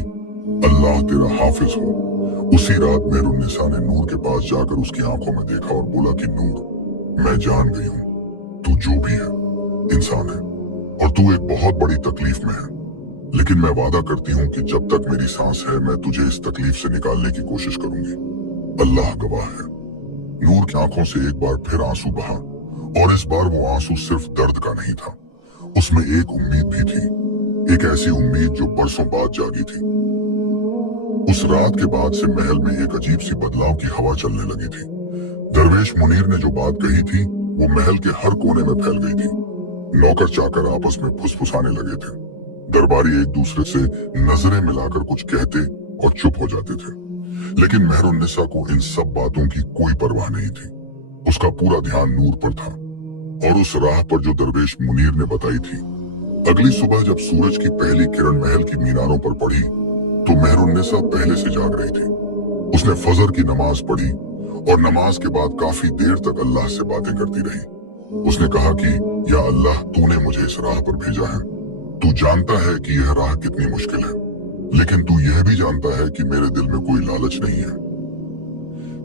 अल्लाह तेरा हाफिज हो। उसी रात मेहरुन्निसा ने नूर के पास जाकर उसकी आंखों में देखा और बोला कि नूर, मैं जान गई हूँ, तू जो भी है इंसान है, और तू एक बहुत बड़ी तकलीफ में है, लेकिन मैं वादा करती हूँ कि जब तक मेरी सांस है मैं तुझे इस तकलीफ से निकालने की कोशिश करूंगी। अल्लाह गवाह है। नूर की आंखों से एक बार फिर आंसू बहा, और इस बार वो आंसू सिर्फ दर्द का नहीं था, उसमें एक उम्मीद भी थी, एक ऐसी उम्मीद जो बरसों बाद जागी थी। उस रात के बाद से महल में एक अजीब सी बदलाव की हवा चलने लगी थी। दरवेश मुनीर ने जो बात कही थी वो महल के हर कोने में फैल गई थी। नौकर चाकर आपस में फुसफुसाने लगे थे। दरबारी एक दूसरे से नजरें मिलाकर कुछ कहते और चुप हो जाते थे, लेकिन मेहरुन्निसा को इन सब बातों की कोई परवाह नहीं थी। उसका पूरा ध्यान नूर पर था और उस राह पर जो दरवेश मुनीर ने बताई थी। अगली सुबह जब सूरज की पहली किरण महल की मीनारों पर पड़ी तो मेहरुन्निसा पहले से जाग रही थी। उसने फजर की नमाज पढ़ी और नमाज के बाद काफी देर तक अल्लाह से बातें करती रही। उसने कहा कि या अल्लाह, तूने मुझे इस राह पर भेजा है। तू जानता है कि यह राह कितनी मुश्किल है, लेकिन तू यह भी जानता है कि मेरे दिल में कोई लालच नहीं है,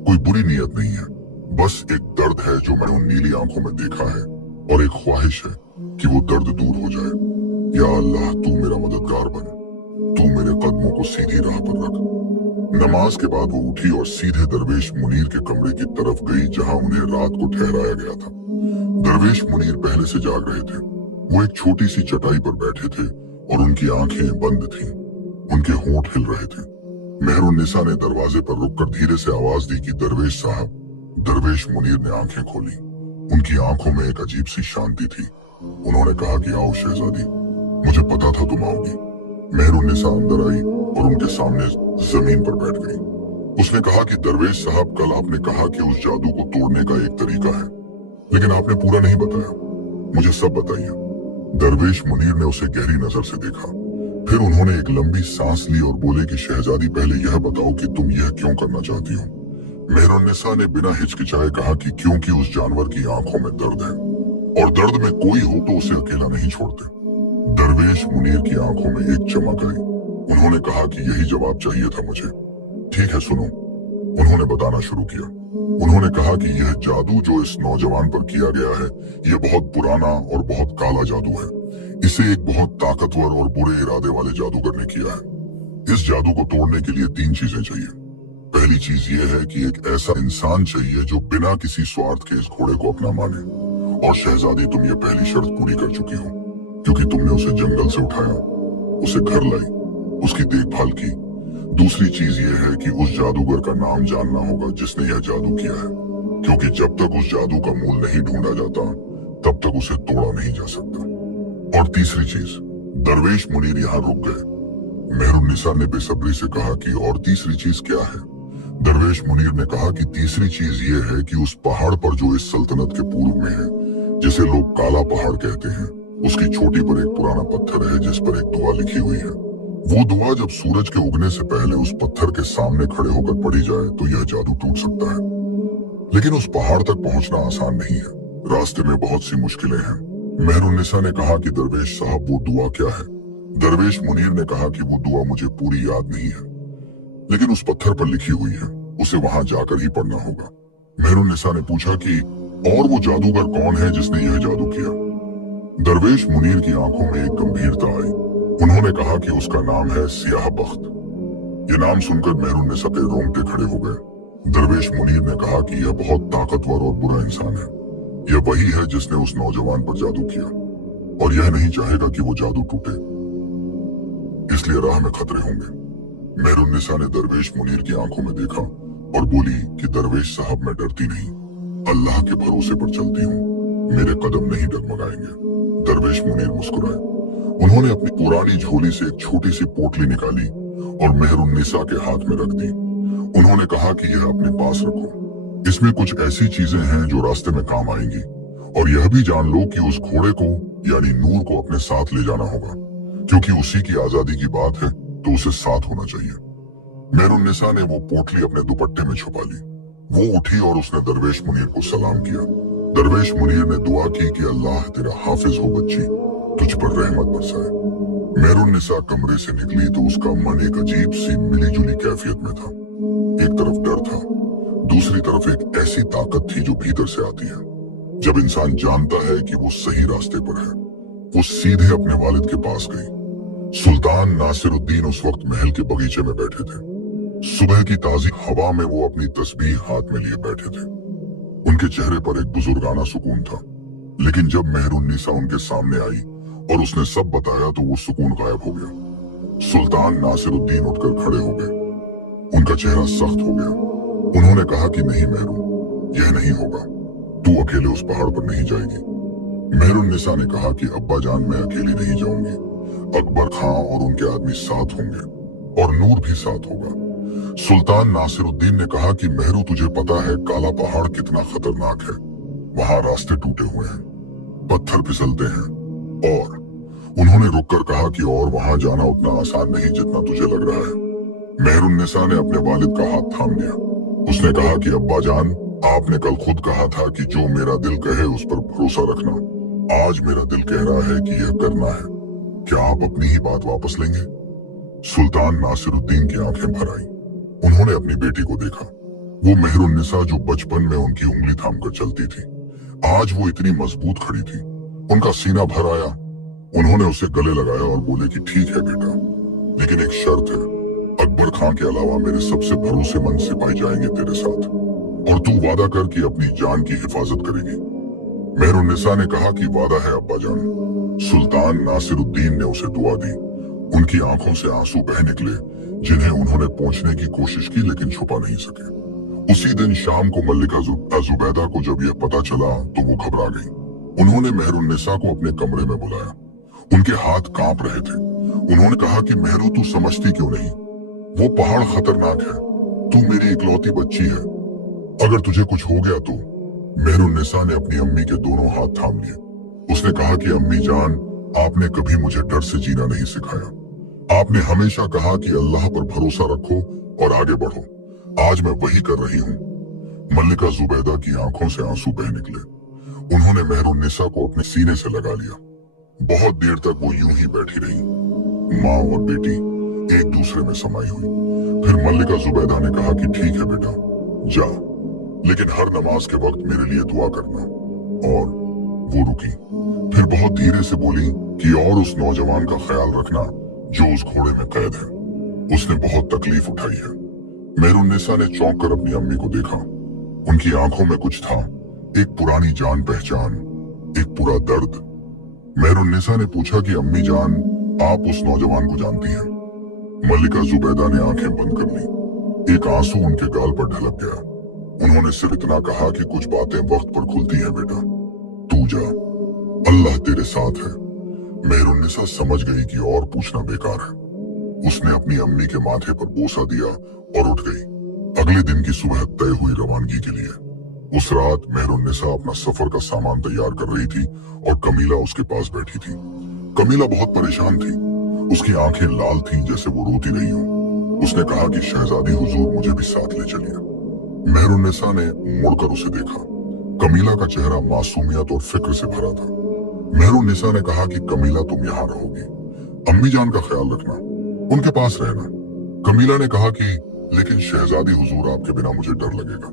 कोई बुरी नीयत नहीं है। बस एक दर्द है जो मैंने उन नीली आंखों में देखा है, और एक ख्वाहिश है कि वो दर्द दूर हो जाए। या अल्लाह, तू मेरा मददगार बन, तू मेरे कदमों को सीधी राह पर रख। नमाज के बाद वो उठी और सीधे दरवेश मुनीर के कमरे की तरफ गई जहां उन्हें रात को ठहराया गया था। दरवेश मुनीर पहले से जाग रहे थे। वो एक छोटी सी चटाई पर बैठे थे और उनकी आंखें बंद थीं। उनके होंठ हिल रहे थे। मेहरुन्निसा ने दरवाजे पर रुककर धीरे से आवाज दी कि दरवेश साहब। दरवेश मुनीर ने आंखें खोली। उनकी आंखों में एक अजीब सी शांति थी। उन्होंने कहा कि आओ शहजादी, मुझे पता था तुम आओगी। मेहरुन्निसा अंदर आई और उनके सामने जमीन पर बैठ गई। उसने कहा कि दरवेश साहब, कल आपने कहा कि उस जादू को तोड़ने का एक तरीका है, लेकिन आपने पूरा नहीं बताया। मुझे सब बताइए। दरवेश मुनीर ने उसे गहरी नजर से देखा। फिर उन्होंने एक लंबी सांस ली और बोले कि शहजादी, पहले यह बताओ कि तुम यह क्यों करना चाहती हो। मेहरुन्निसा ने बिना हिचकिचाए कहा कि क्योंकि उस जानवर की आंखों में दर्द है, और दर्द में कोई हो तो उसे अकेला नहीं छोड़ते। दरवेश मुनीर की आंखों में एक चमक आई। उन्होंने कहा कि यही जवाब चाहिए था मुझे। ठीक है, सुनो। उन्होंने बताना शुरू किया। उन्होंने कहा कि यह जादू जो इस नौजवान पर किया गया है, यह बहुत पुराना और बहुत काला जादू है। इसे एक बहुत ताकतवर और बुरे इरादे वाले जादूगर ने किया है। इस जादू को तोड़ने के लिए 3 चीजें चाहिए। पहली चीज यह है कि एक ऐसा इंसान चाहिए जो बिना किसी स्वार्थ के इस घोड़े को अपना माने, और शहजादी तुम ये पहली शर्त पूरी कर चुकी हो, क्योंकि तुमने उसे जंगल से उठाया, उसे घर लाई, उसकी देखभाल की। दूसरी चीज ये है कि उस जादूगर का नाम जानना होगा जिसने यह जादू किया है, क्योंकि जब तक उस जादू का मूल नहीं ढूंढा जाता तब तक उसे तोड़ा नहीं जा सकता। और तीसरी चीज, दरवेश मुनीर यहाँ रुक गए। मेहरुन्निसा ने बेसब्री से कहा कि और तीसरी चीज क्या है? दरवेश मुनीर ने कहा कि तीसरी चीज ये है कि उस पहाड़ पर जो इस सल्तनत के पूर्व में है, जिसे लोग काला पहाड़ कहते हैं, उसकी चोटी पर एक पुराना पत्थर है जिस पर एक दुआ लिखी हुई है। वो दुआ जब सूरज के उगने से पहले उस पत्थर के सामने खड़े होकर पढ़ी जाए तो यह जादू टूट सकता है। लेकिन उस पहाड़ तक पहुंचना आसान नहीं है, रास्ते में बहुत सी मुश्किलें हैं। मेहरुन्निसा ने कहा कि दरवेश साहब वो दुआ क्या है? दरवेश मुनीर ने कहा कि वो दुआ मुझे पूरी याद नहीं है, लेकिन उस पत्थर पर लिखी हुई है, उसे वहां जाकर ही पढ़ना होगा। मेहरुन्निसा ने पूछा कि और वो जादूगर कौन है जिसने यह जादू किया? दरवेश मुनीर की आंखों में एक गंभीरता आई। उन्होंने कहा कि उसका नाम है सियाह बख्त। ये नाम सुनकर मेहरुन्निसा के रोंगटे खड़े हो गए। दरवेश मुनीर ने कहा कि यह बहुत ताकतवर और बुरा इंसान है। यह वही है जिसने उस नौजवान पर जादू किया, और यह नहीं चाहेगा कि वो जादू टूटे, इसलिए राह में खतरे होंगे। मेहरुन्निसा ने दरवेश मुनीर की आंखों में देखा और बोली कि दरवेश साहब, मैं डरती नहीं, अल्लाह के भरोसे पर चलती हूँ, मेरे कदम नहीं डगमगाएंगे। दरवेश मुनीर मुस्कुराए। उन्होंने अपनी पुरानी झोली से एक छोटी सी पोटली निकाली और मेहरुन्निसा के हाथ में रख दी। उन्होंने कहा कि यह अपने पास रखो, इसमें कुछ ऐसी चीजें हैं जो रास्ते में काम आएंगी, और यह भी जान लो कि उस घोड़े को यानी नूर को अपने साथ ले जाना होगा, क्योंकि उसी की आजादी की बात है तो उसे साथ होना चाहिए। मेहरुन्निसा ने वो पोटली अपने दुपट्टे में छुपा ली। वो उठी और उसने दरवेश मुनीर को सलाम किया। दरवेश मुनीर ने दुआ की कि अल्लाह तेरा हाफिज हो बच्ची, तुझ पर रहमत बरसाए। मेहरुन्निसा कमरे से निकली तो उसका मन एक अजीब सी मिली जुली कैफियत में था। एक तरफ डर था, दूसरी तरफ एक ऐसी ताकत थी जो भीतर से आती है जब इंसान जानता है कि वो सही रास्ते पर है। वो सीधे अपने वालिद के पास गई। सुल्तान नासिरुद्दीन उस वक्त महल के बगीचे में बैठे थे। सुबह की ताजी हवा में वो अपनी तस्बीह हाथ में लिए बैठे थे। उनके चेहरे पर एक बुजुर्गाना सुकून था, लेकिन जब मेहरुन्निसा उनके सामने आई और उसने सब बताया तो वो सुकून गायब हो गया। सुल्तान नासिरुद्दीन उठकर खड़े हो गए। उनका चेहरा सख्त हो गया। उन्होंने कहा कि नहीं मेहरू, यह नहीं होगा, तू अकेले उस पहाड़ पर नहीं जाएगी। मेहरुन्निसा ने कहा कि अब्बा जान, मैं अकेली नहीं जाऊंगी, अकबर खां और उनके आदमी साथ होंगे और नूर भी साथ होगा। सुल्तान नासिरुद्दीन ने कहा कि मेहरू, तुझे पता है काला पहाड़ कितना खतरनाक है, वहां रास्ते टूटे हुए हैं, पत्थर फिसलते हैं, और उन्होंने रुककर कहा कि और वहां जाना उतना आसान नहीं जितना तुझे लग रहा है। मेहरुन्निसा ने अपने वालिद का हाथ थाम लिया। उसने कहा कि अब्बा जान, आपने कल खुद कहा था कि जो मेरा दिल कहे उस पर भरोसा रखना। आज मेरा दिल कह रहा है कि यह करना है। क्या आप अपनी ही बात वापस लेंगे? सुल्तान नासिरुद्दीन की आंखें भर आईं। उन्होंने अपनी बेटी को देखा। वो मेहरुन्निसा जो बचपन में उनकी उंगली थामकर चलती थी, आज वो इतनी मजबूत खड़ी थी। उनका सीना भर आया। उन्होंने उसे गले लगाया और बोले कि ठीक है बेटा, लेकिन एक शर्त है, अकबर खां के अलावा मेरे सबसे भरोसेमंद सिपाही जाएंगे तेरे साथ, और तू वादा कर कि अपनी जान की हिफाजत करेगी। मेहरुन्निसा ने कहा कि वादा है अब्बा जान। सुल्तान नासिरुद्दीन ने उसे दुआ दी। उनकी आंखों से आंसू बह निकले, जिन्हें उन्होंने पोंछने की कोशिश की लेकिन छुपा नहीं सके। उसी दिन शाम को मल्लिका जुबैदा को जब यह पता चला तो वो घबरा गई। उन्होंने मेहरुन्निसा को अपने कमरे में बुलाया। उनके हाथ कांप रहे थे। उन्होंने कहा कि मेहरू, तू समझती क्यों नहीं? वो पहाड़ खतरनाक है, तू मेरी इकलौती बच्ची है, अगर तुझे कुछ हो गया तो। मेहरुन्निसा ने अपनी अम्मी के दोनों हाथ थाम लिए। उसने कहा कि अम्मी जान, आपने कभी मुझे डर से जीना नहीं सिखाया। आपने हमेशा कहा कि अल्लाह पर भरोसा रखो और आगे बढ़ो। आज मैं वही कर रही हूँ। मल्लिका जुबैदा की आंखों से आंसू बह निकले। उन्होंने मेहरुन्निसा को अपने सीने से लगा लिया। बहुत देर तक वो यूं ही बैठी रही, माँ और बेटी एक दूसरे में समाई हुई। फिर मल्लिका जुबैदा ने कहा कि ठीक है बेटा, जा, लेकिन हर नमाज के वक्त मेरे लिए दुआ करना। और वो रुकी। फिर बहुत धीरे से बोली कि और उस नौजवान का ख्याल रखना जो उस घोड़े में कैद है, उसने बहुत तकलीफ उठाई है। मेहरुन्निसा ने चौंक कर अपनी अम्मी को देखा। उनकी आंखों में कुछ था, एक पुरानी जान पहचान, एक पूरा दर्द। मेहरुन्निसा ने पूछा कि अम्मी जान, आप उस नौजवान को जानती हैं? मल्लिका जुबैदा ने आंखें बंद कर ली। एक आंसू उनके गाल पर ढलक गया। उन्होंने सिर्फ इतना कहा कि कुछ बातें वक्त पर खुलती हैं बेटा, तू जा, अल्लाह तेरे साथ है। मेहरुन्निसा समझ गई कि और पूछना बेकार है। उसने अपनी अम्मी के माथे पर बोसा दिया और उठ गई। अगले दिन की सुबह तय हुई रवानगी के लिए। उस रात मेहरुन्निसा अपना सफर का सामान तैयार कर रही थी और कमीला उसके पास बैठी थी। कमीला बहुत परेशान थी। उसकी आंखें लाल थीं जैसे वो रोती रही हो। उसने कहा कि शहजादी हुजूर, मुझे भी साथ ले चलिए। मेहरुन्निसा ने मुड़कर उसे देखा। कमीला का चेहरा मासूमियत और फिक्र से भरा था। मेहरुन्निसा ने कहा कि कमीला, तुम यहाँ रहोगी, अम्मी जान का ख्याल रखना, उनके पास रहना। कमीला ने कहा कि लेकिन शहजादी हुजूर, आपके बिना मुझे डर लगेगा।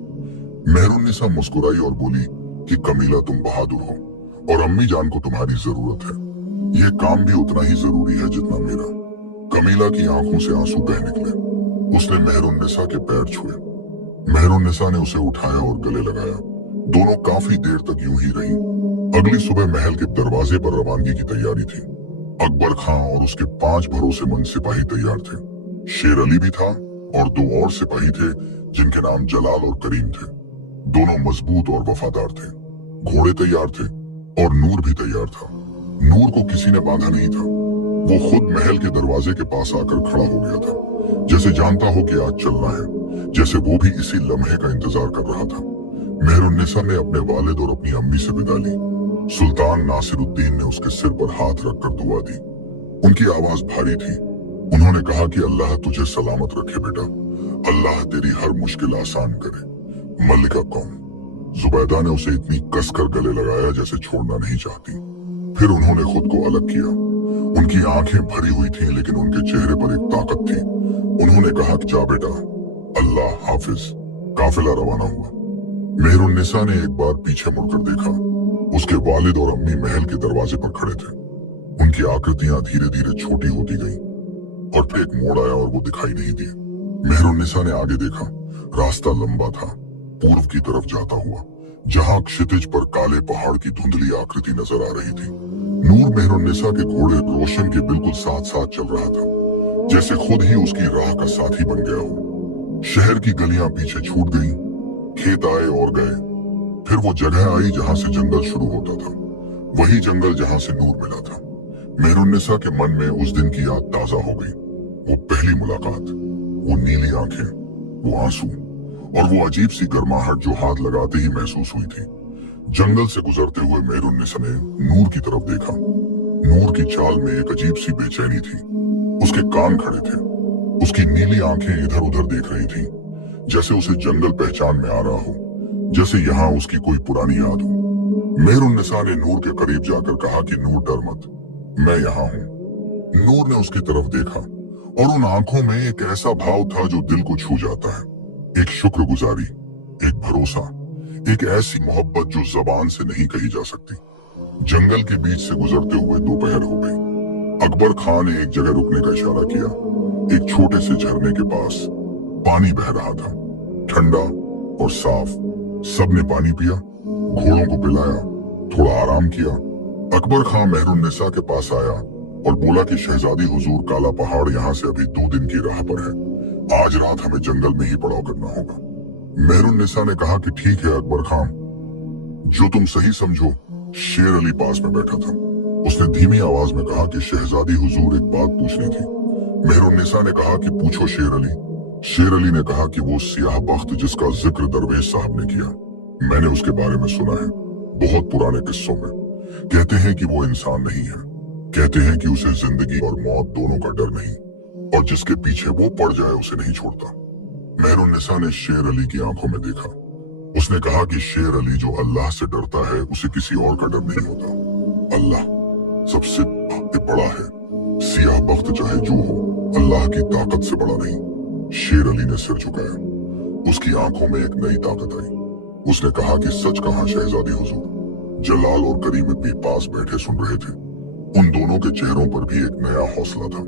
मेहरुन्निसा मुस्कुराई और बोली कि कमीला, तुम बहादुर हो और अम्मी जान को तुम्हारी जरूरत है। ये काम भी उतना ही जरूरी है जितना मेरा। कमीला की आंखों से आंसू बह निकले। उसने मेहरुन्निसा के पैर छुए। मेहरुन्निसा ने उसे उठाया और गले लगाया। दोनों काफी देर तक यूं ही रही। अगली सुबह महल के दरवाजे पर रवानगी की तैयारी थी। अकबर खां और उसके 5 भरोसेमंद सिपाही तैयार थे। शेर अली भी था और 2 और सिपाही थे जिनके नाम जलाल और करीम थे। दोनों मजबूत और वफादार थे। घोड़े तैयार थे और नूर भी तैयार था। नूर को किसी ने बांधा नहीं था। वो खुद महल के दरवाजे के पास आकर खड़ा हो गया था, जैसे जानता हो कि आज चलना है, जैसे वो भी इसी लम्हे का इंतजार कर रहा था। मेहरुन्निसा ने अपने वालिद और अपनी अम्मी से विदा ली। सुल्तान नासिरुद्दीन ने उसके सिर पर हाथ रखकर दुआ दी। उनकी आवाज भारी थी। उन्होंने कहा कि अल्लाह तुझे सलामत रखे बेटा, अल्लाह तेरी हर मुश्किल आसान करे। मल्लिका कौन? जुबैदा ने उसे इतनी कसकर गले लगाया जैसे छोड़ना नहीं चाहती। फिर उन्होंने खुद को अलग किया। उनकी आंखें भरी हुई थीं, लेकिन उनके चेहरे पर एक ताकत थी। उन्होंने कहा कि जा बेटा, अल्लाह हाफिज। काफिला रवाना हुआ। मेहरुन्निसा ने एक बार पीछे मुड़कर देखा। उसके वालिद और अम्मी महल के दरवाजे पर खड़े थे। उनकी आकृतियां धीरे धीरे छोटी होती गईं और फिर एक मोड़ आया और वो दिखाई नहीं दिए। मेहरुन्निसा ने आगे देखा। रास्ता लंबा था, पूर्व की तरफ जाता हुआ, जहां क्षितिज पर काले पहाड़ की धुंधली आकृति नजर आ रही थी। नूर मेहरुन्निसा के घोड़े रोशन के बिल्कुल साथ साथ चल रहा था, जैसे खुद ही उसकी राह का साथी बन गया हो। शहर की गलियां पीछे छूट गईं, खेत आए और गए। फिर वो जगह आई जहां से जंगल शुरू होता था, वही जंगल जहां से नूर मिला था। मेहरुन्निसा के मन में उस दिन की याद ताजा हो गई। वो पहली मुलाकात, वो नीली आंखें, वो आंसू और वो अजीब सी गर्माहट जो हाथ लगाते ही महसूस हुई थी। जंगल से गुजरते हुए मेहरुन्निसा ने नूर की तरफ देखा। नूर की चाल में एक अजीब सी बेचैनी थी। उसके कान खड़े थे। उसकी नीली आंखें इधर उधर देख रही थी, जैसे उसे जंगल पहचान में आ रहा हो, जैसे यहाँ उसकी कोई पुरानी याद हो। मेहरुन्निसा ने नूर के करीब जाकर कहा कि नूर, डर मत, मैं यहाँ हूँ। नूर ने उसकी तरफ देखा और उन आंखों में एक ऐसा भाव था जो दिल को छू जाता है। एक शुक्रगुजारी, एक भरोसा, एक ऐसी मोहब्बत जो जबान से नहीं कही जा सकती। जंगल के बीच से गुजरते हुए दोपहर हो गई। अकबर खां ने एक जगह रुकने का इशारा किया। एक छोटे से झरने के पास पानी बह रहा था, ठंडा और साफ। सबने पानी पिया, घोड़ों को पिलाया, थोड़ा आराम किया। अकबर खां मेहरुन्निसा के पास आया और बोला कि शहजादी हुजूर, काला पहाड़ यहाँ से अभी 2 दिन की राह पर है। आज रात हमें जंगल में ही पड़ाव करना होगा। मेहरुन्निसा ने कहा कि ठीक है अकबर खां, जो तुम सही समझो। शेर अली पास में बैठा था। उसने धीमी आवाज में कहा कि शहजादी हुजूर, एक बात पूछनी थी। मेहरुन्निसा ने कहा कि पूछो शेर अली। शेर अली ने कहा कि वो सियाह बख्त जिसका जिक्र दरवेश साहब ने किया, मैंने उसके बारे में सुना है, बहुत पुराने किस्सों में। कहते हैं कि वो इंसान नहीं है। कहते हैं कि उसे जिंदगी और मौत दोनों का डर नहीं, और जिसके पीछे वो पड़ जाए उसे नहीं छोड़ता। मेहरुन्निसा ने शेर अली की आंखों में देखा। उसने कहा कि शेर अली जो अल्लाह से डरता है, उसे किसी और का डर नहीं होता। अल्लाह सबसे बड़ा है। सियाह बख्त चाहे जो हो, अल्लाह की ताकत से बड़ा नहीं। शेर अली ने सिर झुकाया। उसकी आंखों में एक नई ताकत आई। उसने कहा कि सच कहा शहजादी हुजूर। जलाल और करीम भी पास बैठे सुन रहे थे। उन दोनों के चेहरों पर भी एक नया हौसला था।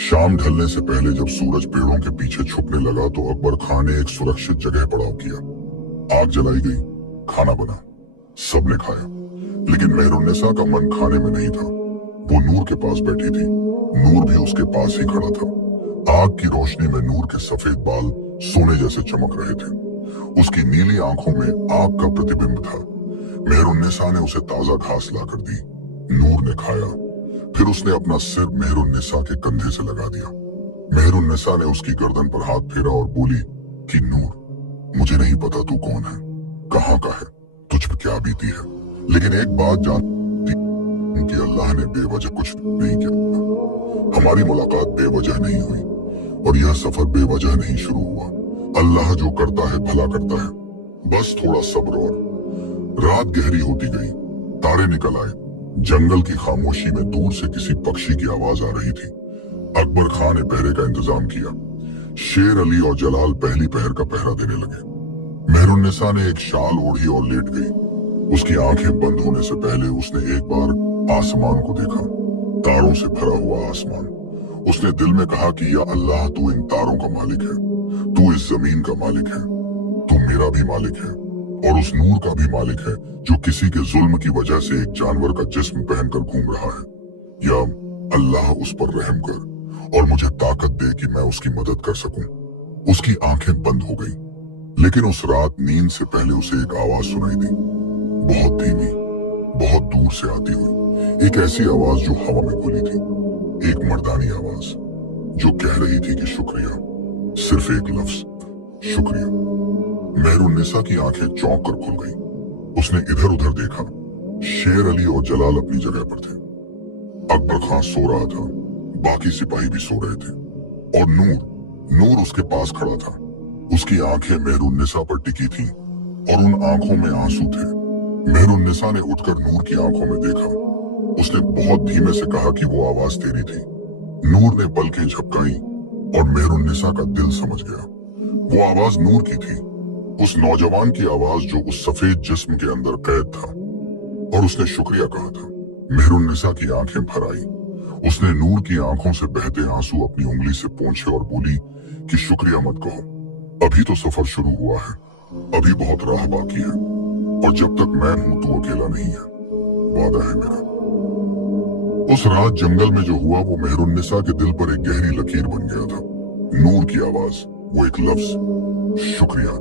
शाम ढलने से पहले जब सूरज पेड़ों के पीछे छुपने लगा तो अकबर खां ने एक सुरक्षित जगह पड़ाव किया। आग जलाई गई, खाना बना, सबने खाया। लेकिन मेहरुन्निसा का मन खाने में नहीं था। वो नूर के पास बैठी थी, नूर भी उसके पास ही खड़ा था। आग की रोशनी में नूर के सफेद बाल सोने जैसे चमक रहे थे। उसकी नीली आंखों में आग का प्रतिबिंब था। मेहरुन्निसा ने उसे ताजा घास लाकर दी। नूर ने खाया, फिर उसने अपना सिर मेहरुन्निसा के कंधे से लगा दिया। मेहरुन्निसा ने उसकी गर्दन पर हाथ फेरा और बोली कि नूर, मुझे नहीं पता तू कौन है, कहाँ का है, तुझ पर क्या बीती है, लेकिन एक बात जानती हूं कि अल्लाह ने बेवजह कुछ नहीं किया। हमारी मुलाकात बेवजह नहीं हुई और यह सफर बेवजह नहीं शुरू हुआ। अल्लाह जो करता है भला करता है, बस थोड़ा सब्र। और रात गहरी होती गई, तारे निकल आए। जंगल की खामोशी में दूर से किसी पक्षी की आवाज आ रही थी। अकबर खान ने पहरे का इंतजाम किया। शेर अली और जलाल पहली पहर का पहरा देने लगे। मेहरुन्निसा ने एक शाल ओढ़ी और लेट गई। उसकी आंखें बंद होने से पहले उसने एक बार आसमान को देखा, तारों से भरा हुआ आसमान। उसने दिल में कहा कि या अल्लाह, तू इन तारों का मालिक है, तू इस जमीन का मालिक है, तू मेरा भी मालिक है और उस नूर का भी मालिक है जो किसी के जुल्म की वजह से एक जानवर का जिस्म पहनकर घूम रहा है। या अल्लाह, उस पर रहम कर और मुझे ताकत दे कि मैं उसकी मदद कर सकूं। उसकी आंखें बंद हो गई, लेकिन उस रात नींद से पहले उसे एक आवाज सुनाई दी, बहुत धीमी, बहुत दूर से आती हुई। एक ऐसी आवाज जो हवा में खुली थी, एक मर्दानी आवाज जो कह रही थी कि शुक्रिया, सिर्फ एक लफ्ज, शुक्रिया। मेहरुन्निसा की आंखें चौंक कर खुल गईं। उसने इधर उधर देखा। शेर अली और जलाल अपनी जगह पर थे। अकबर खान सो रहा था, बाकी सिपाही भी सो रहे थे और नूर उसके पास खड़ा था। उसकी आंखें मेहरुन्निसा पर टिकी थीं और उन आंखों में आंसू थे। मेहरुन्निसा ने उठकर नूर की आंखों में देखा। उसने बहुत धीमे से कहा कि वो आवाज तेरी थी। नूर ने पलकें झपकाई और मेहरुन्निसा का दिल समझ गया। वो आवाज नूर की थी, उस नौजवान की आवाज जो उस सफेद जिस्म के अंदर कैद था। और उसने शुक्रिया कहा था। मेहरुन्निसा की आंखें भर आई। उसने नूर की आंखों से बहते आंसू अपनी उंगली से पोंछे और बोली कि शुक्रिया मत कहो, अभी तो सफर शुरू हुआ है, अभी बहुत राह बाकी है और जब तक मैं हूं तू अकेला नहीं है, वादा है मेरा। उस रात जंगल में जो हुआ वो मेहरुन्निसा के दिल पर एक गहरी लकीर बन गया था। नूर की आवाज, वो एक लफ्ज, शुक्रिया।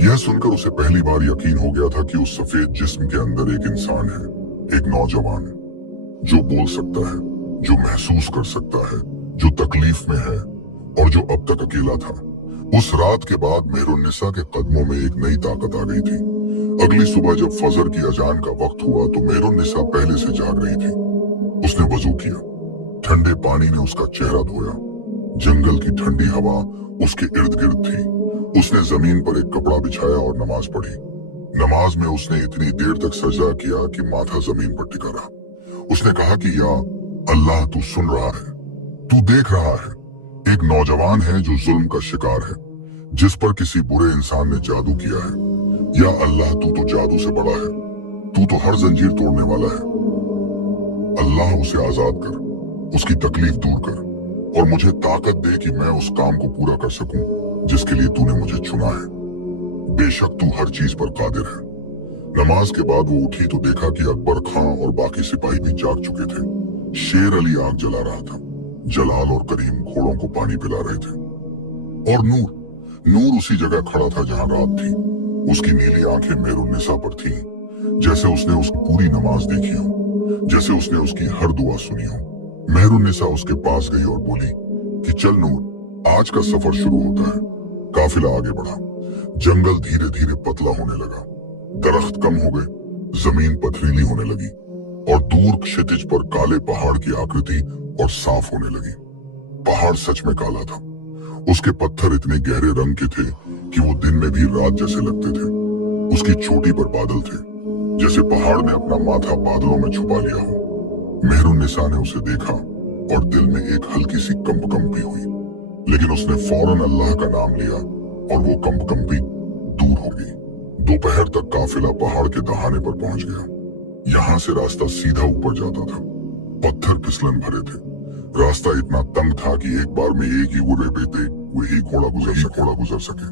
यह सुनकर उसे पहली बार यकीन हो गया था कि उस सफेद जिस्म के अंदर एक इंसान है, एक नौजवान जो बोल सकता है, जो महसूस कर सकता है, जो तकलीफ में है और जो अब तक अकेला था। उस रात के बाद मेहरुन्निसा के कदमों में एक नई ताकत आ गई थी। अगली सुबह जब फजर की अजान का वक्त हुआ तो मेहरुन्निसा पहले से जाग रही थी। उसने वजू किया, ठंडे पानी ने उसका चेहरा धोया। जंगल की ठंडी हवा उसके इर्द गिर्द थी। उसने जमीन पर एक कपड़ा बिछाया और नमाज पढ़ी। नमाज में उसने इतनी देर तक सजदा किया कि माथा जमीन पर टिका रहा। उसने कहा कि या अल्लाह, तू सुन रहा है, तू देख रहा है। एक नौजवान है जो जुल्म का शिकार है, जिस पर किसी बुरे इंसान ने जादू किया है। या अल्लाह, तू तो जादू से बड़ा है, तू तो हर जंजीर तोड़ने वाला है। अल्लाह, उसे आजाद कर, उसकी तकलीफ दूर कर और मुझे ताकत दे कि मैं उस काम को पूरा कर सकूं जिसके लिए तूने मुझे चुना है। बेशक तू हर चीज पर कादिर है। नमाज के बाद वो उठी तो देखा कि अकबर खां और बाकी सिपाही भी जाग चुके थे। शेर अली आग जला रहा था, जलाल और करीम घोड़ों को पानी पिला रहे थे और नूर उसी जगह खड़ा था जहां रात थी। उसकी नीली आंखें मेहरुन्निसा पर थीं, जैसे उसने उसकी पूरी नमाज देखी हो, जैसे उसने उसकी हर दुआ सुनी हो। मेहरुन्निसा उसके पास गई और बोली कि चल नूर, आज का सफर शुरू होता है। काफिला आगे बढ़ा। जंगल धीरे धीरे पतला होने लगा, दरख्त कम हो गए, जमीन पथरीली होने लगी और दूर क्षितिज पर काले पहाड़ की आकृति और साफ होने लगी। पहाड़ सच में काला था। उसके पत्थर इतने गहरे रंग के थे कि वो दिन में भी रात जैसे लगते थे। उसकी चोटी पर बादल थे, जैसे पहाड़ ने अपना माथा बादलों में छुपा लिया हो। मेहरुन्निसा ने उसे देखा और दिल में एक हल्की सी कंपकंपी हुई, लेकिन उसने फौरन अल्लाह का नाम लिया और वो कंपकंपी दूर हो गई। दोपहर तक काफिला पहाड़ के दहाने पर पहुंच गया। यहाँ से रास्ता सीधा ऊपर जाता था। पत्थर फिसलन भरे थे। रास्ता इतना तंग था कि एक बार में एक ही घोड़े पे थे वही घोड़ा गुजर सके।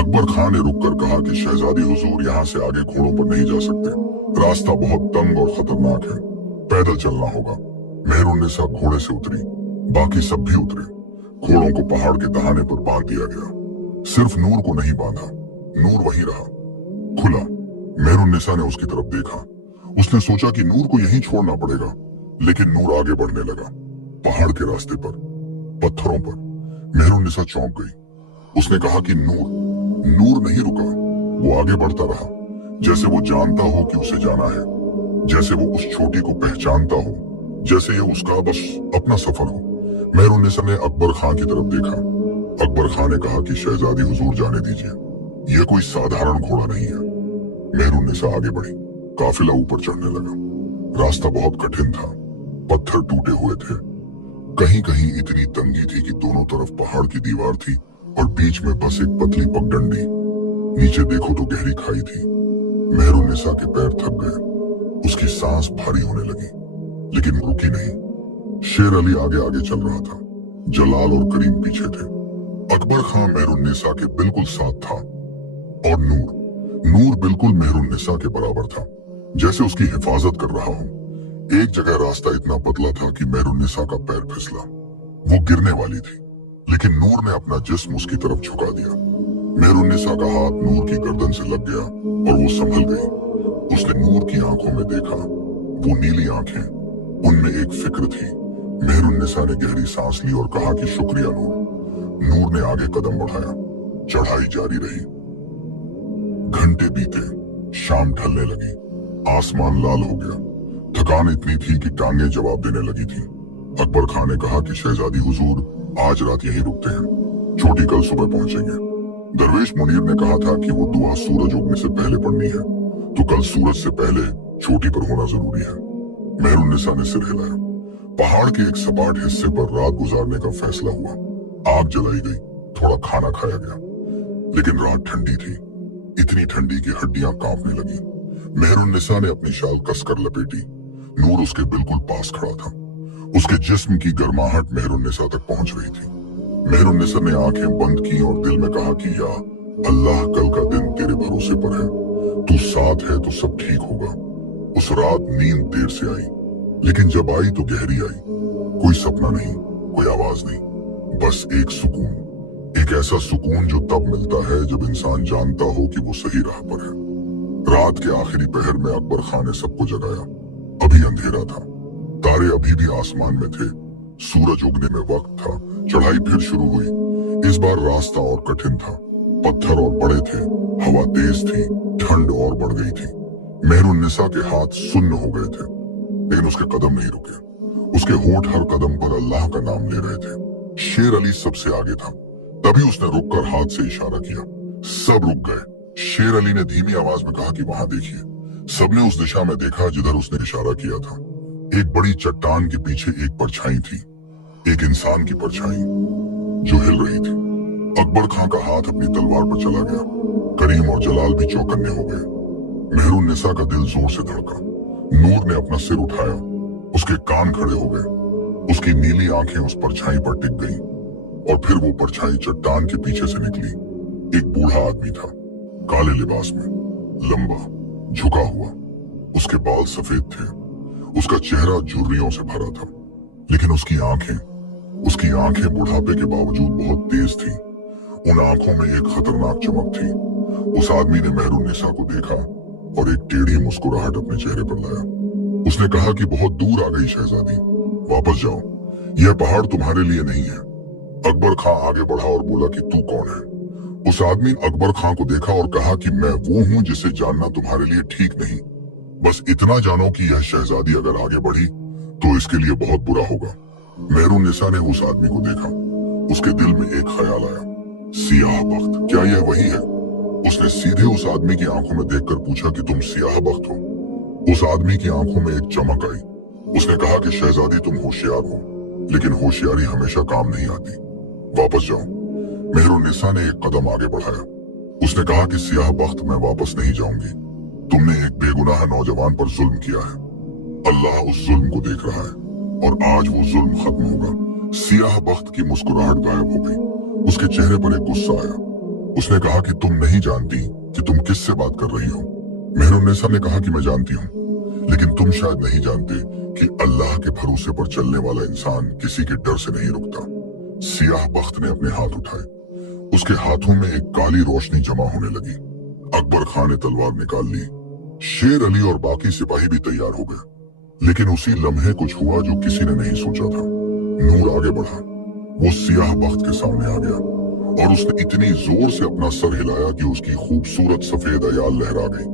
अकबर खान ने रुककर कहा कि शहजादी हुजूर, यहाँ से आगे घोड़ों पर नहीं जा सकते। रास्ता बहुत तंग और खतरनाक है, पैदल चलना होगा। मेहरुन्निसा घोड़े से उतरी, बाकी सब भी उतरे। घोड़ों को पहाड़ के दहाने पर बांध दिया गया। सिर्फ नूर को नहीं बांधा, नूर वहीं रहा, खुला। मेहरुन्निसा ने उसकी तरफ देखा। उसने सोचा कि नूर को यहीं छोड़ना पड़ेगा, लेकिन नूर आगे बढ़ने लगा, पहाड़ के रास्ते पर, पत्थरों पर। मेहरुन्निसा चौंक गई। उसने कहा कि नूर नहीं रुका, वो आगे बढ़ता रहा, जैसे वो जानता हो कि उसे जाना है, जैसे वो उस छोटी को पहचानता हो, जैसे ये उसका बस अपना सफर हो। मेहरुन्निसा ने अकबर खां की तरफ देखा। अकबर खां ने कहा कि शहजादी हुजूर जाने दीजिए, यह कोई साधारण घोड़ा नहीं है। मेहरुन्निसा आगे बढ़ी, काफिला ऊपर चढ़ने लगा। रास्ता बहुत कठिन था, पत्थर टूटे हुए थे, कहीं कहीं इतनी तंगी थी कि दोनों तरफ पहाड़ की दीवार थी और बीच में बस एक पतली पगडंडी। नीचे देखो तो गहरी खाई थी। मेहरुन्निसा के पैर थक गए, उसकी सांस भारी होने लगी, लेकिन रुकी नहीं। शेर अली आगे आगे चल रहा था, जलाल और करीम पीछे थे। अकबर खां मेहरुन्निसा के बिल्कुल साथ था, और नूर बिल्कुल मेहरुन्निसा के बराबर था, जैसे उसकी हिफाजत कर रहा हो। एक जगह रास्ता इतना पतला था कि मेहरुन्निसा का पैर फिसला, वो गिरने वाली थी, लेकिन नूर ने अपना जिस्म उसकी तरफ झुका दिया। मेहरुन्निसा का हाथ नूर की गर्दन से लग गया और वो संभल गई। उसने नूर की आंखों में देखा, वो नीली आंखें, उनमें एक फिक्र थी। मेहरुन्निसा ने गहरी सांस ली और कहा कि शुक्रिया नूर। नूर ने आगे कदम बढ़ाया, चढ़ाई जारी रही। घंटे बीते, शाम ढलने लगी, आसमान लाल हो गया। थकान इतनी थी कि टांगे जवाब देने लगी थी। अकबर खां ने कहा कि शहजादी हुजूर, आज रात यहीं रुकते हैं, छोटी कल सुबह पहुंचेंगे। दरवेश मुनीर ने कहा था कि वो दुआ सूरज उगने से पहले पढ़नी है, तो कल सूरज से पहले चोटी पर होना जरूरी है। मेहरुन्निसा ने सिर हिलाया। पहाड़ के एक सपाट हिस्से पर रात गुजारने का फैसला हुआ। आग जलाई गई, थोड़ा खाना खाया गया, लेकिन रात ठंडी थी, इतनी ठंडी कि हड्डियां कांपने लगी। मेहरुन्निसा ने अपनी शाल कसकर लपेटी। नूर उसके बिल्कुल पास खड़ा था, उसके जिस्म की गर्माहट मेहरुन्निसा तक पहुंच रही थी। मेहरुन्निसा ने आंखें बंद की और दिल में कहा कि या अल्लाह, कल का दिन तेरे भरोसे पर है, तू साथ है तो सब ठीक होगा। उस रात नींद देर से आई, लेकिन जब आई तो गहरी आई। कोई सपना नहीं, कोई आवाज नहीं, बस एक सुकून। एक ऐसा सुकून जो तब मिलता है जब इंसान जानता हो कि वो सही राह पर है। रात के आखिरी पहर में अकबर खां ने सबको जगाया। अभी अंधेरा था, तारे अभी भी आसमान में थे, सूरज उगने में वक्त था। चढ़ाई फिर शुरू हुई। इस बार रास्ता और कठिन था, पत्थर और बड़े थे, हवा तेज थी, ठंड और बढ़ गई थी। मेहरुन्निसा के हाथ सुन्न हो गए थे, लेकिन उसके कदम नहीं रुके। उसके होंठ हर कदम पर अल्लाह का नाम ले रहे थे। शेर अली सबसे आगे था, तभी उसने रुककर हाथ से इशारा किया। सब रुक गए। शेर अली ने धीमी आवाज में कहा कि वहां देखिए। सबने उस दिशा में देखा जिधर उसने इशारा किया था। एक बड़ी चट्टान के पीछे एक परछाई थी, एक इंसान की परछाई जो हिल रही थी। अकबर खां का हाथ अपनी तलवार पर चला गया। करीम और जलाल भी चौकन्ने हो गए। मेहरुन्निसा का दिल जोर से धड़का। नूर ने अपना सिर उठाया, उसके कान खड़े हो गए। उसकी नीली आंखें उस परछाई पर टिक गईं, और फिर वो परछाई चट्टान के पीछे से निकली। एक बूढ़ा आदमी था, काले लिबास में, लंबा, झुका हुआ। उसके बाल सफेद थे, उसका चेहरा झुर्रियों से भरा था, लेकिन उसकी आंखें बुढ़ापे के बावजूद बहुत तेज थीं। उन आंखों में एक खतरनाक चमक थी। उस आदमी ने मेहरुन्निसा को देखा और एक टेढ़ी मुस्कुराहट अपने चेहरे पर लाया। उसने कहा कि बहुत दूर आ गई शहजादी, वापस जाओ, यह पहाड़ तुम्हारे लिए नहीं है। अकबर खां आगे बढ़ा और बोला कि तू कौन है? उस आदमी ने अकबर खां को देखा और कहा कि मैं वो हूं जिसे जानना तुम्हारे लिए ठीक नहीं। बस इतना जानो कि यह शहजादी अगर आगे बढ़ी तो इसके लिए बहुत बुरा होगा। मेहरुन्निसा ने उस आदमी को देखा। उसके दिल में एक ख्याल आया, सियाह बख्त, क्या यह वही है? उसने सीधे उस आदमी की आंखों में देखकर पूछा कि तुम सियाह बख्त हो? उस आदमी की आंखों में एक चमक आई। उसने कहा कि शहजादी तुम होशियार हो, लेकिन होशियारी हमेशा काम नहीं आती, वापस जाओ। मेहरुन्निसा ने एक कदम आगे बढ़ाया। उसने कहा कि सियाह बख्त, मैं वापस नहीं जाऊंगी। तुमने एक बेगुनाह नौजवान पर जुल्म किया है, अल्लाह उस जुल्म को देख रहा है और आज वो जुल्म खत्म होगा। सियाह बख्त की मुस्कुराहट गायब हो गई। उसके चेहरे पर एक गुस्सा आया। उसने कहा कि तुम नहीं जानती कि तुम किससे बात कर रही हो। मेहरुन्निसा ने कहा कि मैं जानती हूँ, लेकिन तुम शायद नहीं जानते कि अल्लाह के भरोसे पर चलने वाला इंसान किसी के डर से नहीं रुकता। सियाह बख्त ने अपने हाथ उठाए। उसके हाथों में एक काली रोशनी जमा होने लगी। अकबर खान ने तलवार निकाल ली। शेर अली और बाकी सिपाही भी तैयार हो गए, लेकिन उसी लम्हे कुछ हुआ जो किसी ने नहीं सोचा था। नूर आगे बढ़ा। वो सियाह बख्त के सामने आ गया और उसने इतनी जोर से अपना सर हिलाया कि उसकी खूबसूरत सफेद अयाल लहरा गई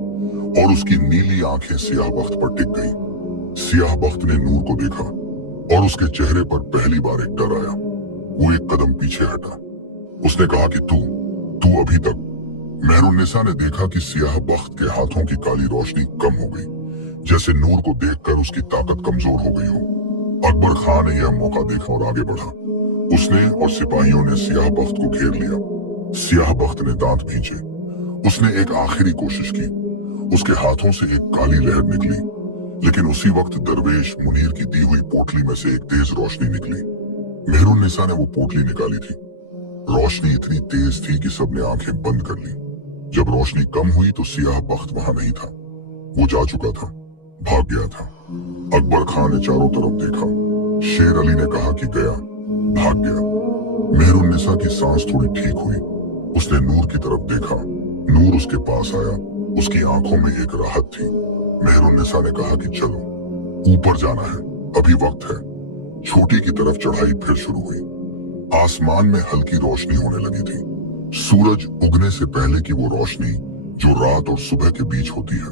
और उसकी नीली आंखें सियाह बख्त पर टिक गई। सियाह बख्त ने नूर को देखा और उसके चेहरे पर पहली बार एक डर आया। वो एक कदम पीछे हटा। उसने कहा कि तू अभी तक। मेहरुन्निसा ने देखा कि सियाह बख्त के हाथों की काली रोशनी कम हो गई, जैसे नूर को देखकर उसकी ताकत कमजोर हो गई हो। अकबर खान ने यह मौका देखा और आगे बढ़ा। उसने और सिपाहियों ने सियाह बख्त को घेर लिया। सियाह बख्त ने दांत भींचे। उसने एक आखिरी कोशिश की। उसके हाथों से एक काली लहर निकली, लेकिन उसी वक्त दरवेश मुनीर की दी हुई पोटली में से एक तेज रोशनी निकली। मेहरुन्निसा ने वो पोटली निकाली थी। रोशनी इतनी तेज थी कि सबने आंखें बंद कर ली। जब रोशनी कम हुई तो सियाह बख्त वहां नहीं था। वो जा चुका था, भाग गया था। अकबर खान ने चारों तरफ देखा। शेर अली ने कहा कि गया, भाग गया। मेहरुन्निसा की सांस थोड़ी ठीक हुई। उसने नूर की तरफ देखा। नूर उसके पास आया। उसकी आंखों में एक राहत थी। मेहरुन्निसा ने कहा कि चलो, ऊपर जाना है, अभी वक्त है। छोटी की तरफ चढ़ाई फिर शुरू हुई। आसमान में हल्की रोशनी होने लगी थी। सूरज उगने से पहले की वो रोशनी जो रात और सुबह के बीच होती है।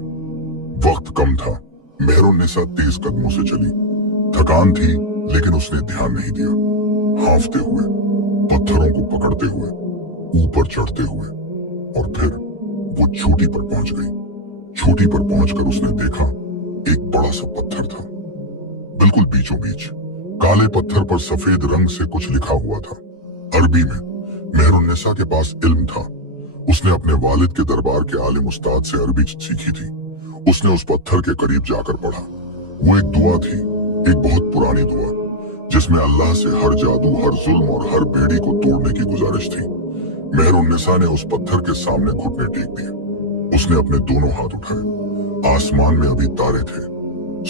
वक्त कम था। मेहरुन्निसा तेज कदमों से चली। थकान थी, लेकिन उसने ध्यान नहीं दिया। हांफते हुए, पत्थरों को पकड़ते हुए, ऊपर चढ़ते हुए, और फिर वो चोटी पर पहुंच गई। चोटी पर पहुंचकर उसने देखा एक बड़ा सा पत्थर था, बिल्कुल बीचों बीच। काले पत्थर पर सफेद रंग से कुछ लिखा हुआ था, अरबी में। मेहरुन्निसा के पास इल्म था। उसने अपने वालिद के दरबार के आलिम उस्ताद से अरबी सीखी थी। उसने उस पत्थर के करीब जाकर पढ़ा। वो एक दुआ थी, एक बहुत पुरानी दुआ, जिसमें अल्लाह से हर जादू, हर जुल्म और हर बेड़ी को तोड़ने की गुजारिश थी। मेहरुन्निसा ने उस पत्थर के सामने घुटने टेक दिए। उसने अपने दोनों हाथ उठाए। आसमान में अभी तारे थे।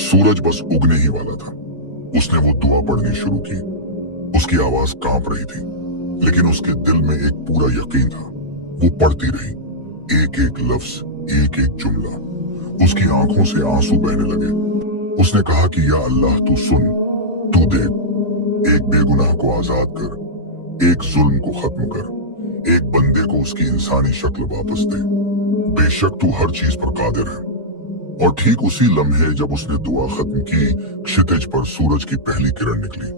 सूरज बस उगने ही वाला था। उसने वो दुआ पढ़नी शुरू की। उसकी आवाज कांप रही थी, लेकिन उसके दिल में एक पूरा यकीन था। वो पढ़ती रही, एक एक लफ्ज, एक एक जुमला। उसकी आंखों से आंसू बहने लगे। उसने कहा कि या अल्लाह, तू सुन, तू देख। एक बेगुनाह को आजाद कर, एक जुल्म को खत्म कर, एक बंदे को उसकी इंसानी शक्ल वापस दे। बेशक तू हर चीज पर कादिर है। और ठीक उसी लम्हे जब उसने दुआ खत्म की, क्षितिज पर सूरज की पहली किरण निकली।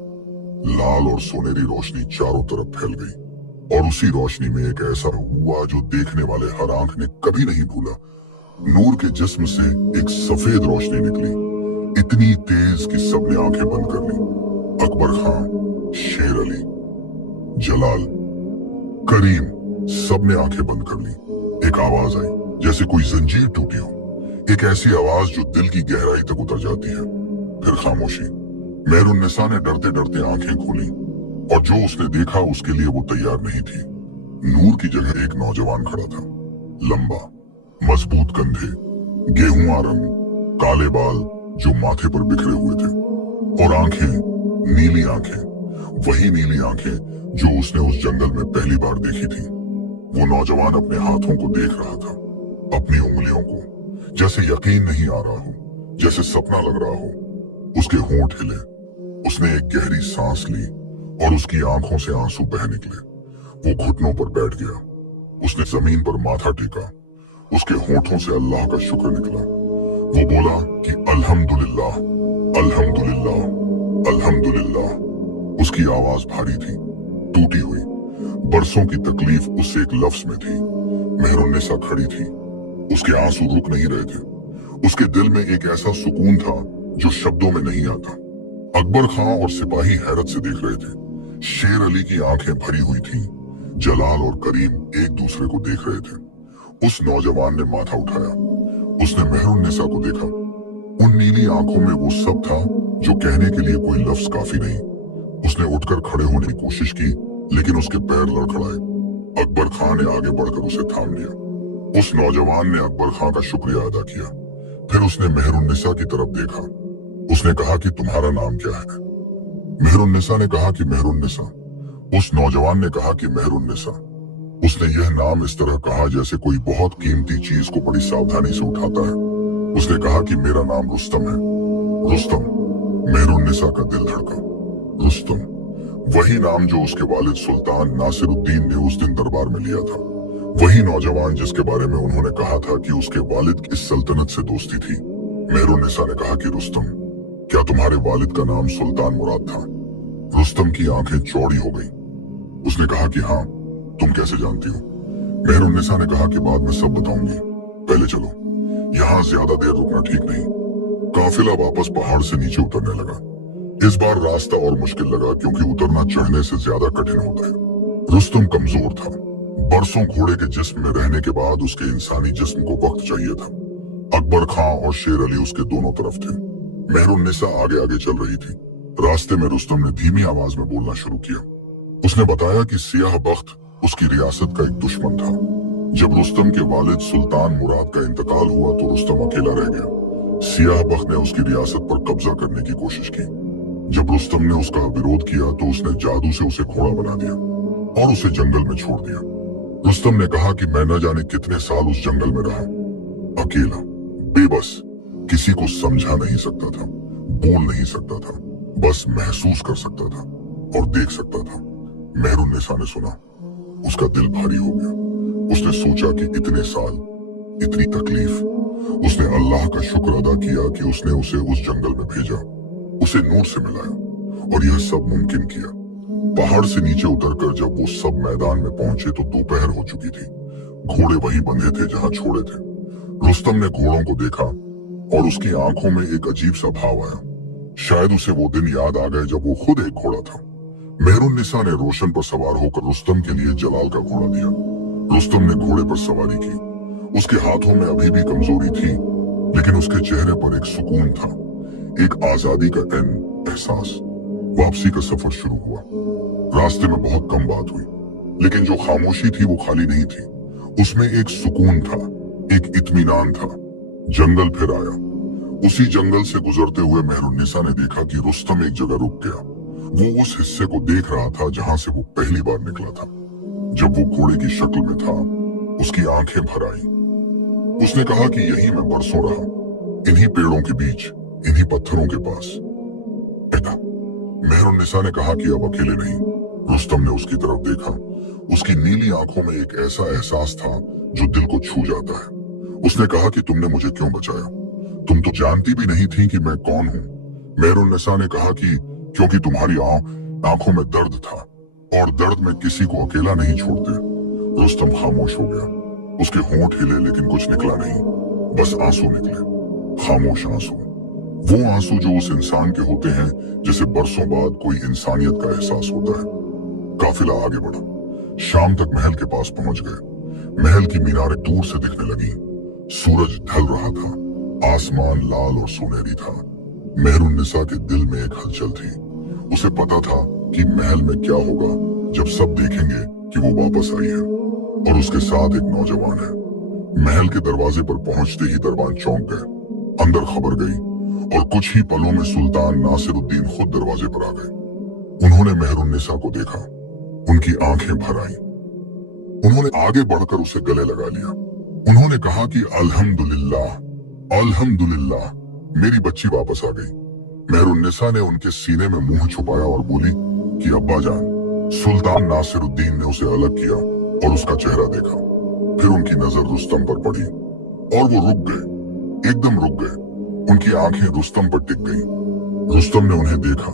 लाल और सोनेरी रोशनी चारों तरफ फैल गई, और उसी रोशनी में एक ऐसा हुआ जो देखने वाले हर आंख ने कभी नहीं भूला। नूर के जिस्म से एक सफेद रोशनी निकली, इतनी तेज कि सबने आंखें बंद कर ली। अकबर खान, शेर अली, जलाल, करीम, सबने आंखें बंद कर ली। एक आवाज आई, जैसे कोई जंजीर टूटी हो। एक ऐसी आवाज जो दिल की गहराई तक उतर जाती है। फिर खामोशी। मेहरुन्निसा ने डरते डरते आंखें खोली, और जो उसने देखा उसके लिए वो तैयार नहीं थी। नूर की जगह एक नौजवान खड़ा था। लंबा, मजबूत कंधे, गेहुआ रंग, काले बाल जो माथे पर बिखरे हुए थे, और आंखें, नीली आंखें, वही नीली आंखें जो उसने उस जंगल में पहली बार देखी थी। वो नौजवान अपने हाथों को देख रहा था, अपनी उंगलियों को, जैसे यकीन नहीं आ रहा हो, जैसे सपना लग रहा हो। उसके होंठ हिले। उसने एक गहरी सांस ली, और उसकी आंखों से आंसू बह निकले। वो घुटनों पर बैठ गया। उसने जमीन पर माथा टेका। उसके होठों से अल्लाह का शुक्र निकला। वो बोला कि अल्हम्दुलिल्लाह, अल्हम्दुलिल्लाह, अल्हम्दुलिल्लाह। उसकी आवाज भारी थी, टूटी हुई। बरसों की तकलीफ उस एक लफ्ज में थी। मेहरुन्निसा खड़ी थी। उसके आंसू रुक नहीं रहे थे। उसके दिल में एक ऐसा सुकून था जो शब्दों में नहीं आता। अकबर खां और सिपाही हैरत से देख रहे थे। शेर अली की आंखें भरी हुई थीं। जलाल और करीम एक दूसरे को देख रहे थे। उस नौजवान ने माथा उठाया। उसने मेहरुन्निसा को देखा। उन नीली आंखों में वो सब था जो कहने के लिए कोई लफ्ज काफी नहीं। उसने उठकर खड़े होने की कोशिश की, लेकिन उसके पैर लड़खड़ाए। अकबर खान ने आगे बढ़कर उसे थाम लिया। उस नौजवान ने अकबर खां का शुक्रिया अदा किया। फिर उसने मेहरुन्निसा की तरफ देखा। उसने कहा कि तुम्हारा नाम क्या है? मेहरुन्निसा ने कहा कि मेहरुन्निसा। उस नौजवान ने कहा कि मेहरुन्निसा। उसने यह नाम इस तरह कहा जैसे कोई बहुत कीमती चीज को बड़ी सावधानी से उठाता है। उसने कहा कि मेरा नाम रुस्तम है। रुस्तम। मेहरुन्निसा का दिल धड़का। रुस्तम, वही नाम जो उसके वालिद सुल्तान नासिरुद्दीन ने उस दिन दरबार में लिया था। वही नौजवान जिसके बारे में उन्होंने कहा था कि उसके वालिद की इस सल्तनत से दोस्ती थी। मेहरुन्निसा ने कहा कि रुस्तम, क्या तुम्हारे वालिद का नाम सुल्तान मुराद था? रुस्तम की आंखें चौड़ी हो गई। उसने कहा कि हाँ, तुम कैसे जानती हो? मेहरुन्निसा ने कहा कि बाद में सब बताऊंगी, पहले चलो, यहाँ ज्यादा देर रुकना ठीक नहीं। काफिला वापस पहाड़ से नीचे उतरने लगा। इस बार रास्ता और मुश्किल लगा क्योंकि उतरना चढ़ने से ज्यादा कठिन होता है। रुस्तम कमजोर था। बरसों घोड़े के जिस्म में रहने के बाद उसके इंसानी जिस्म को वक्त चाहिए था। अकबर खां और शेर अली उसके दोनों तरफ थे। मेहरुन्निसा आगे आगे चल रही थी। रास्ते में रुस्तम ने धीमी आवाज में बोलना शुरू किया। उसने बताया कि सियाह बख्त उसकी रियासत का एक दुश्मन था। जब रुस्तम के वालिद सुल्तान मुराद का इंतकाल हुआ तो रुस्तम अकेला रह गया। सियाह बख्त ने उसकी रियासत पर कब्जा करने की कोशिश की। जब रुस्तम ने उसका विरोध किया तो उसने जादू से उसे घोड़ा बना दिया और उसे जंगल में छोड़ दिया। रुस्तम ने कहा कि मैं न जाने कितने साल उस जंगल में रहा, अकेला, बेबस, किसी को समझा नहीं सकता था, बोल नहीं सकता था, बस महसूस कर सकता था और देख सकता था। मेहरुन्निसा ने सुना, उसका दिल भारी हो गया। उसने सोचा कि इतने साल, इतनी तकलीफ। उसने अल्लाह का शुक्र अदा किया कि उसने उसे उस जंगल में भेजा, उसे नूर से मिलाया और यह सब मुमकिन किया। पहाड़ से नीचे उतरकर जब वो सब मैदान में पहुंचे तो दोपहर हो चुकी थी। घोड़े वहीं बंधे थे जहां छोड़े थे। रुस्तम ने घोड़ों को देखा और उसकी आंखों में एक अजीब सा भाव आया। शायद उसे वो दिन याद आ गए जब वो खुद एक घोड़ा था। मेहरुन्निसा ने रोशन पर सवार होकर रुस्तम के लिए जलाल का घोड़ा दिया। रुस्तम ने घोड़े पर सवारी की। उसके हाथों में अभी भी कमजोरी थी, लेकिन उसके चेहरे पर एक सुकून था, एक आजादी का एहसास। वापसी का सफर शुरू हुआ। रास्ते में बहुत कम बात हुई, लेकिन जो खामोशी थी वो खाली नहीं थी। उसमें एक सुकून था, एक इत्मीनान था। जंगल फिर आया। उसी जंगल से गुजरते हुए मेहरुन्निसा ने देखा कि रुस्तम एक जगह रुक गया। वो उस हिस्से को देख रहा था जहां से वो पहली बार निकला था। जब वो घोड़े की शक्ल में था, उसकी आंखें भर आई। उसने कहा कि यहीं मैं बरसों रहा, इन्हीं पेड़ों के बीच, इन्हीं पत्थरों के पास। बेटा, मेहरुन्निसा ने कहा कि अब अकेले नहीं। रुस्तम ने उसकी तरफ देखा। उसकी नीली आंखों में एक ऐसा एहसास था जो दिल को छू जाता है। उसने कहा कि तुमने मुझे क्यों बचाया? तुम तो जानती भी नहीं थी कि मैं कौन हूँ। मेहरुन्निसा ने कहा कि क्योंकि तुम्हारी आंखों में दर्द था और दर्द में किसी को अकेला नहीं छोड़ते। रुस्तम खामोश हो गया। उसके होंठ हिले लेकिन कुछ निकला नहीं, बस आंसू निकले, खामोश आंसू। वो आंसू जो उस इंसान के होते हैं जिसे बरसों बाद कोई इंसानियत का एहसास होता है। काफिला आगे बढ़ा। शाम तक महल के पास पहुंच गए। महल की मीनारें दूर से दिखने लगी। सूरज ढल रहा था। आसमान लाल और सुनहरी था। मेहरुन्निसा के दिल में एक हलचल थी। उसे पता था कि महल में क्या होगा जब सब देखेंगे कि वो वापस आई है और उसके साथ एक नौजवान है। महल के दरवाजे पर पहुंचते ही दरबान चौंक गए। अंदर खबर गई और कुछ ही पलों में सुल्तान नासिरुद्दीन खुद दरवाजे पर आ गए। उन्होंने मेहरुन्निसा को देखा। उनकी आंखें भर आईं। उन्होंने आगे बढ़कर उसे गले लगा लिया। उन्होंने कहा कि अल्हम्दुलिल्लाह, अल्हम्दुलिल्लाह, मेरी बच्ची वापस आ गई। मेहरुन्निसा ने उनके सीने में मुंह छुपाया और बोली कि अब्बा जान। सुल्तान नासिरुद्दीन ने उसे अलग किया और उसका चेहरा देखा। फिर उनकी नजर रुस्तम पर पड़ी और वो रुक गए, एकदम रुक गए। उनकी आंखें रुस्तम पर टिक गईं। रुस्तम ने उन्हें देखा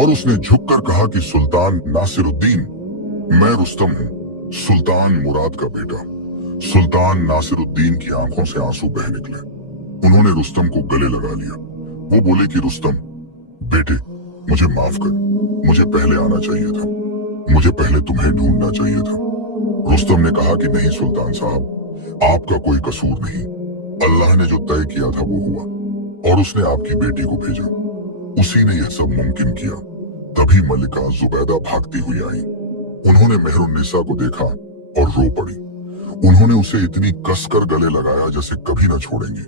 और उसने झुककर कहा कि सुल्तान नासिरुद्दीन, मैं रुस्तम हूँ, सुल्तान मुराद का बेटा। सुल्तान नासिरुद्दीन की आंखों से आंसू बह निकले। उन्होंने रुस्तम को गले लगा लिया। वो बोले कि रुस्तम बेटे, मुझे माफ कर, मुझे पहले आना चाहिए था, मुझे पहले तुम्हें ढूंढना चाहिए था। रुस्तम ने कहा कि नहीं सुल्तान साहब, आपका कोई कसूर नहीं। अल्लाह ने जो तय किया था वो हुआ और उसने आपकी बेटी को भेजा। उसी ने यह सब मुमकिन किया। तभी मलिका जुबैदा भागती हुई आई। उन्होंने मेहरुन्निसा को देखा और रो पड़ी। उन्होंने उसे इतनी कसकर गले लगाया जैसे कभी न छोड़ेंगे।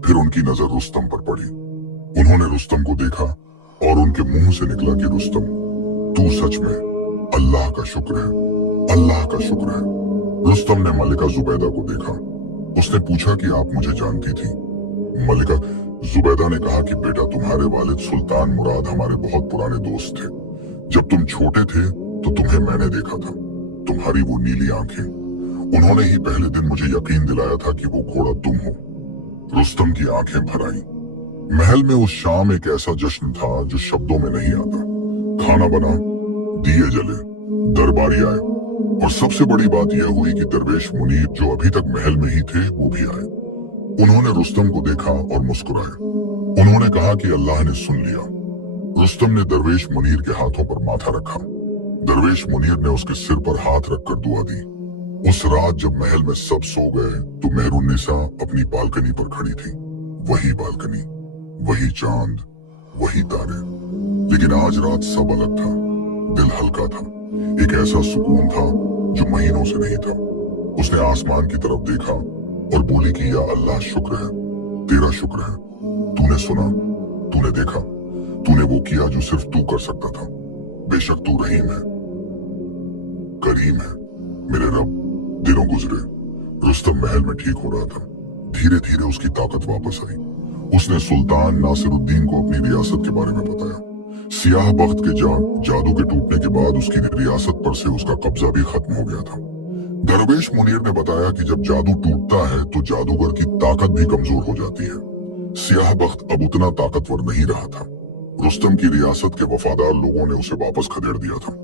फिर उनकी नजर रुस्तम पर पड़ी। उन्होंने रुस्तम को देखा और उनके मुंह से निकला कि रुस्तम, तू सच में अल्लाह का शुक्र है, अल्लाह का शुक्र है। रुस्तम ने मलिका जुबैदा को देखा। उसने पूछा कि आप मुझे जानती थी? मलिका जुबैदा ने कहा कि बेटा, तुम्हारे वालिद सुल्तान मुराद हमारे बहुत पुराने दोस्त थे। जब तुम छोटे थे तो तुम्हें मैंने देखा था, तुम्हारी वो नीली आंखें, उन्होंने ही पहले दिन मुझे यकीन दिलाया था कि वो घोड़ा तुम हो। रुस्तम की आंखें भर आईं। महल में उस शाम एक ऐसा जश्न था जो शब्दों में नहीं आता। खाना बना, दिए जले, दरबारी आए, और सबसे बड़ी बात यह हुई कि दरवेश मुनीर जो अभी तक महल में ही थे वो भी आए। उन्होंने रुस्तम को देखा और मुस्कुराए। उन्होंने कहा कि अल्लाह ने सुन लिया। रुस्तम ने दरवेश मुनीर के हाथों पर माथा रखा। दरवेश मुनीर ने उसके सिर पर हाथ रखकर दुआ दी। उस रात जब महल में सब सो गए तो मेहरुन्निसा अपनी बालकनी पर खड़ी थी। वही बालकनी, वही चांद, वही तारे। लेकिन आज रात सब अलग था। दिल हल्का था। एक ऐसा सुकून था जो महीनों से नहीं था। उसने आसमान की तरफ देखा और बोली कि या अल्लाह, शुक्र है, तेरा शुक्र है। तूने सुना, तूने देखा, तूने वो किया जो सिर्फ तू कर सकता था। बेशक तू रहीम है, करीम है, मेरे रब। दिनों गुजरे। रुस्तम महल में ठीक हो रहा था। धीरे धीरे उसकी ताकत वापस आई। उसने सुल्तान नासिरुद्दीन को अपनी रियासत के बारे में बताया। सियाह बख्त के जादू के टूटने के बाद उसकी रियासत पर से उसका कब्जा भी खत्म हो गया था। दरवेश मुनीर ने बताया कि जब जादू टूटता है तो जादूगर की ताकत भी कमजोर हो जाती है। सियाह बख्त अब उतना ताकतवर नहीं रहा था। रुस्तम की रियासत के वफादार लोगों ने उसे वापस खदेड़ दिया था।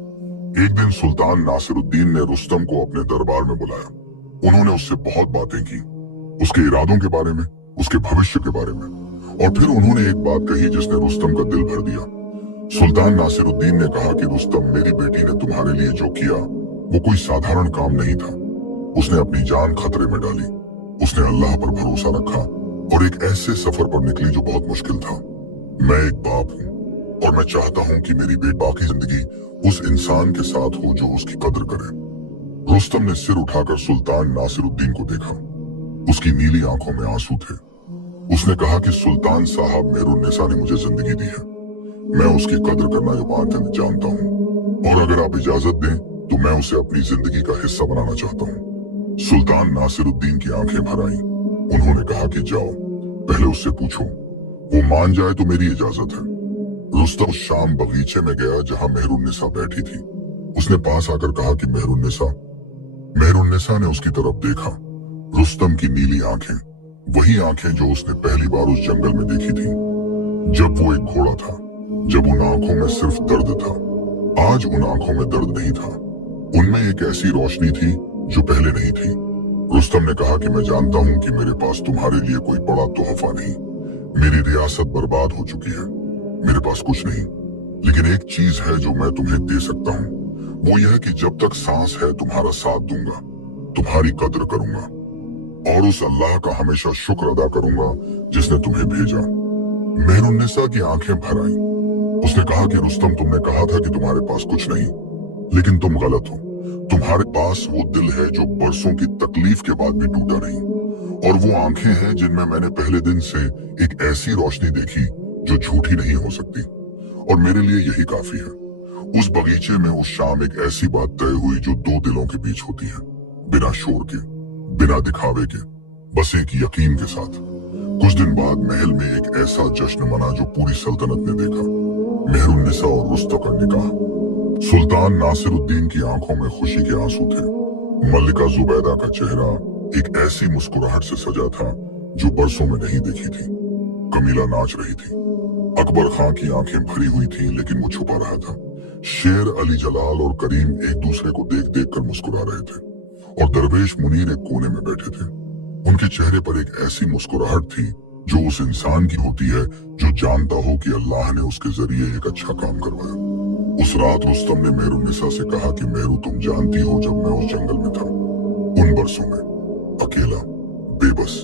एक दिन सुल्तान नासिरुद्दीन ने रुस्तम को अपने दरबार में बुलाया। उन्होंने उससे बहुत बातें की, उसके इरादों के बारे में, उसके भविष्य के बारे में, और फिर उन्होंने एक बात कही जिसने रुस्तम का दिल भर दिया। सुल्तान नासिरुद्दीन ने कहा कि रुस्तम, मेरी बेटी ने तुम्हारे लिए जो किया वो कोई साधारण काम नहीं था। उसने अपनी जान खतरे में डाली। उसने अल्लाह पर भरोसा रखा और एक ऐसे सफर पर निकली जो बहुत मुश्किल था। मैं एक बाप हूँ और मैं चाहता हूँ कि मेरी बेटी बाकी जिंदगी उस इंसान के साथ हो जो उसकी कदर करे। रुस्तम ने सिर उठाकर सुल्तान नासिरुद्दीन को देखा। उसकी नीली आंखों में आंसू थे। उसने कहा कि सुल्तान साहब, मेहरुन्निसा ने मुझे जिंदगी दी है। मैं उसकी कदर करना जानता हूँ, और अगर आप इजाजत दें तो मैं उसे अपनी जिंदगी का हिस्सा बनाना चाहता हूँ। सुल्तान नासिरुद्दीन की आंखें भर आईं। उन्होंने कहा कि जाओ, पहले उससे पूछो, वो मान जाए तो मेरी इजाजत है। रुस्तम शाम बगीचे में गया जहां मेहरुन्निसा बैठी थी। उसने पास आकर कहा कि मेहरुन्निसा। मेहरुन्निसा ने उसकी तरफ देखा। रुस्तम की नीली आंखें, वही आंखें जो उसने पहली बार उस जंगल में देखी थी, जब वो एक घोड़ा था, जब उन आंखों में सिर्फ दर्द था। आज उन आंखों में दर्द नहीं था, उनमें एक ऐसी रोशनी थी जो पहले नहीं थी। रुस्तम ने कहा कि मैं जानता हूं कि मेरे पास तुम्हारे लिए कोई बड़ा तोहफा नहीं। मेरी रियासत बर्बाद हो चुकी है, मेरे पास कुछ नहीं, लेकिन एक चीज है जो मैं तुम्हें दे सकता हूँ। वो यह कि जब तक सांस है तुम्हारा साथ दूंगा, तुम्हारी कदर करूंगा, और उस अल्लाह का हमेशा शुक्र अदा करूंगा जिसने तुम्हें भेजा। मेहरुन्निसा की आंखें भर आईं। उसने कहा कि रुस्तम, तुमने कहा था कि तुम्हारे पास कुछ नहीं, लेकिन तुम गलत हो। तुम्हारे पास वो दिल है जो बरसों की तकलीफ के बाद भी टूटा नहीं, और वो आंखें हैं जिनमें मैंने पहले दिन से एक ऐसी रोशनी देखी जो झूठी नहीं हो सकती, और मेरे लिए यही काफी है। उस बगीचे में उस शाम एक ऐसी बात तय हुई जो दो दिलों के बीच होती है, बिना शोर के, बिना दिखावे के, बस एक यकीन के साथ। कुछ दिन बाद महल में एक ऐसा जश्न मना जो पूरी सल्तनत ने देखा, मेहरुन्निसा और रुस्तम का निकाह। सुल्तान नासिरुद्दीन की आंखों में खुशी के आंसू थे। मल्लिका जुबैदा का चेहरा एक ऐसी मुस्कुराहट से सजा था जो बरसों में नहीं देखी थी। कमीला नाच रही थी। अकबर खां की आंखें भरी हुई थीं, लेकिन वो छुपा रहा था। शेर, अली जलाल और करीम एक दूसरे को देख देख कर मुस्कुरा रहे थे, और दरवेश मुनीर एक कोने में बैठे थे। उनके चेहरे पर एक ऐसी मुस्कुराहट थी जो उस इंसान की होती है जो जानता हो कि अल्लाह ने उसके जरिए एक अच्छा काम करवाया। उस रात रुस्तम ने मेहरुन्निसा से कहा कि मेहरू, तुम जानती हो, जब मैं उस जंगल में था, उन बरसों में, अकेला, बेबस,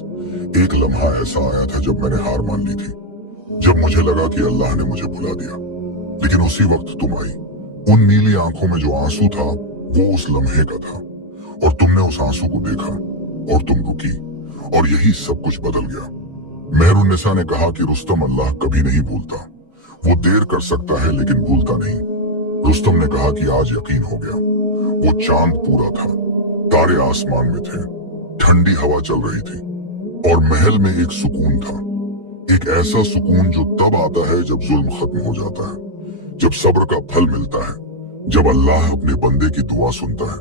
एक लम्हा ऐसा आया था जब मैंने हार मान ली थी, जब मुझे लगा कि अल्लाह ने मुझे भुला दिया। लेकिन उसी वक्त तुम आई। उन नीली आंखों में जो आंसू था वो उस लम्हे का था, और तुमने उस आंसू को देखा और तुम रुकी और यही सब कुछ बदल गया। मेहरुन्निसा ने कहा कि रुस्तम अल्लाह कभी नहीं भूलता, वो देर कर सकता है लेकिन भूलता नहीं। रुस्तम ने कहा कि आज यकीन हो गया। वो चांद पूरा था, तारे आसमान में थे, ठंडी हवा चल रही थी और महल में एक सुकून था। एक ऐसा सुकून जो तब आता है जब जुल्म खत्म हो जाता है, जब सब्र का फल मिलता है, जब अल्लाह अपने बंदे की दुआ सुनता है।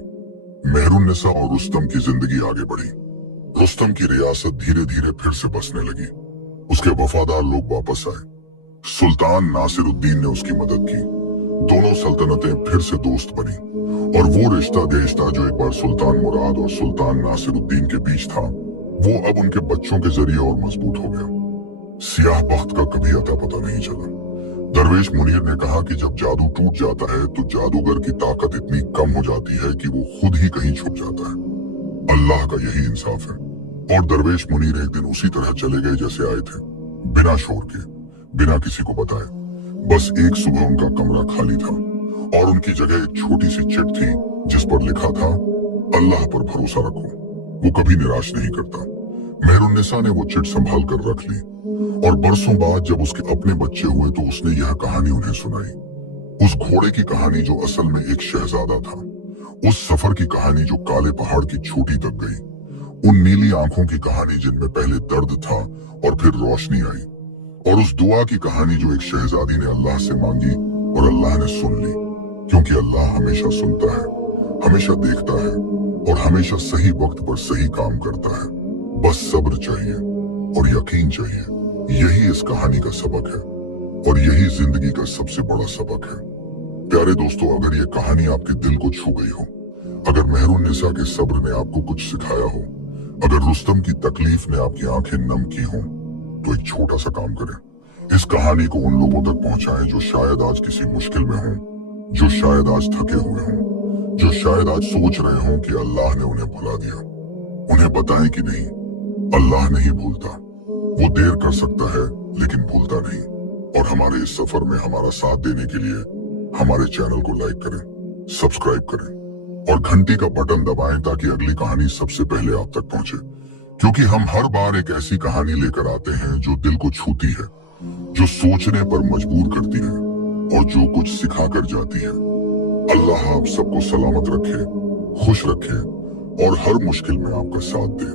मेहरुन्निसा और रुस्तम की जिंदगी आगे बढ़ी। रुस्तम की रियासत धीरे धीरे फिर से बसने लगी। उसके वफादार लोग वापस आए। सुल्तान नासिरुद्दीन ने उसकी मदद की। दोनों सल्तनतें फिर से दोस्त बनी और वो रिश्ता देशता जो एक बार सुल्तान मुराद और सुल्तान नासिरुद्दीन के बीच था, वो अब उनके बच्चों के जरिए और मजबूत हो गया। सियाह बख्त का कभी अता पता नहीं चला। दरवेश मुनीर ने कहा कि जब जादू टूट जाता है तो जादूगर की ताकत इतनी कम हो जाती है कि वो खुद ही कहीं छुप जाता है। अल्लाह का यही इंसाफ है। और दरवेश मुनीर एक दिन उसी तरह चले गए जैसे आए थे, बिना शोर के, बिना किसी को बताए। बस एक सुबह उनका कमरा खाली था और उनकी जगह एक छोटी सी चिट थी जिस पर लिखा था, अल्लाह पर भरोसा रखो, वो कभी निराश नहीं करता। मेहरुन्निसा ने वो चिट संभाल कर रख ली और बरसों बाद जब उसके अपने बच्चे हुए तो उसने यह कहानी उन्हें सुनाई। उस घोड़े की कहानी जो असल में एक शहजादा था, उस सफर की कहानी जो काले पहाड़ की चोटी तक गई, उन नीली आंखों की कहानी जिनमें पहले दर्द था और फिर रोशनी आई, और उस दुआ की कहानी जो एक शहजादी ने अल्लाह से मांगी और अल्लाह ने सुन ली। क्योंकि अल्लाह हमेशा सुनता है, हमेशा देखता है और हमेशा सही वक्त पर सही काम करता है। बस सब्र चाहिए और यकीन चाहिए। यही इस कहानी का सबक है और यही जिंदगी का सबसे बड़ा सबक है। प्यारे दोस्तों, अगर ये कहानी आपके दिल को छू गई हो, अगर मेहरुन्निसा के सब्र ने आपको कुछ सिखाया हो, अगर रुस्तम की तकलीफ ने आपकी आंखें नम की हो, तो एक छोटा सा काम करें। इस कहानी को उन लोगों तक पहुंचाएं जो शायद आज किसी मुश्किल में हों, जो शायद आज थके हुए हों, जो शायद आज सोच रहे हों कि अल्लाह ने उन्हें भुला दिया। उन्हें बताएं कि नहीं, अल्लाह नहीं भूलता। वो देर कर सकता है लेकिन भूलता नहीं। और हमारे इस सफर में हमारा साथ देने के लिए हमारे चैनल को लाइक करें, सब्सक्राइब करें और घंटी का बटन दबाएं ताकि अगली कहानी सबसे पहले आप तक पहुंचे। क्योंकि हम हर बार एक ऐसी कहानी लेकर आते हैं जो दिल को छूती है, जो सोचने पर मजबूर करती है और जो कुछ सिखा कर जाती है। अल्लाह आप सबको सलामत रखे, खुश रखे और हर मुश्किल में आपका साथ दे।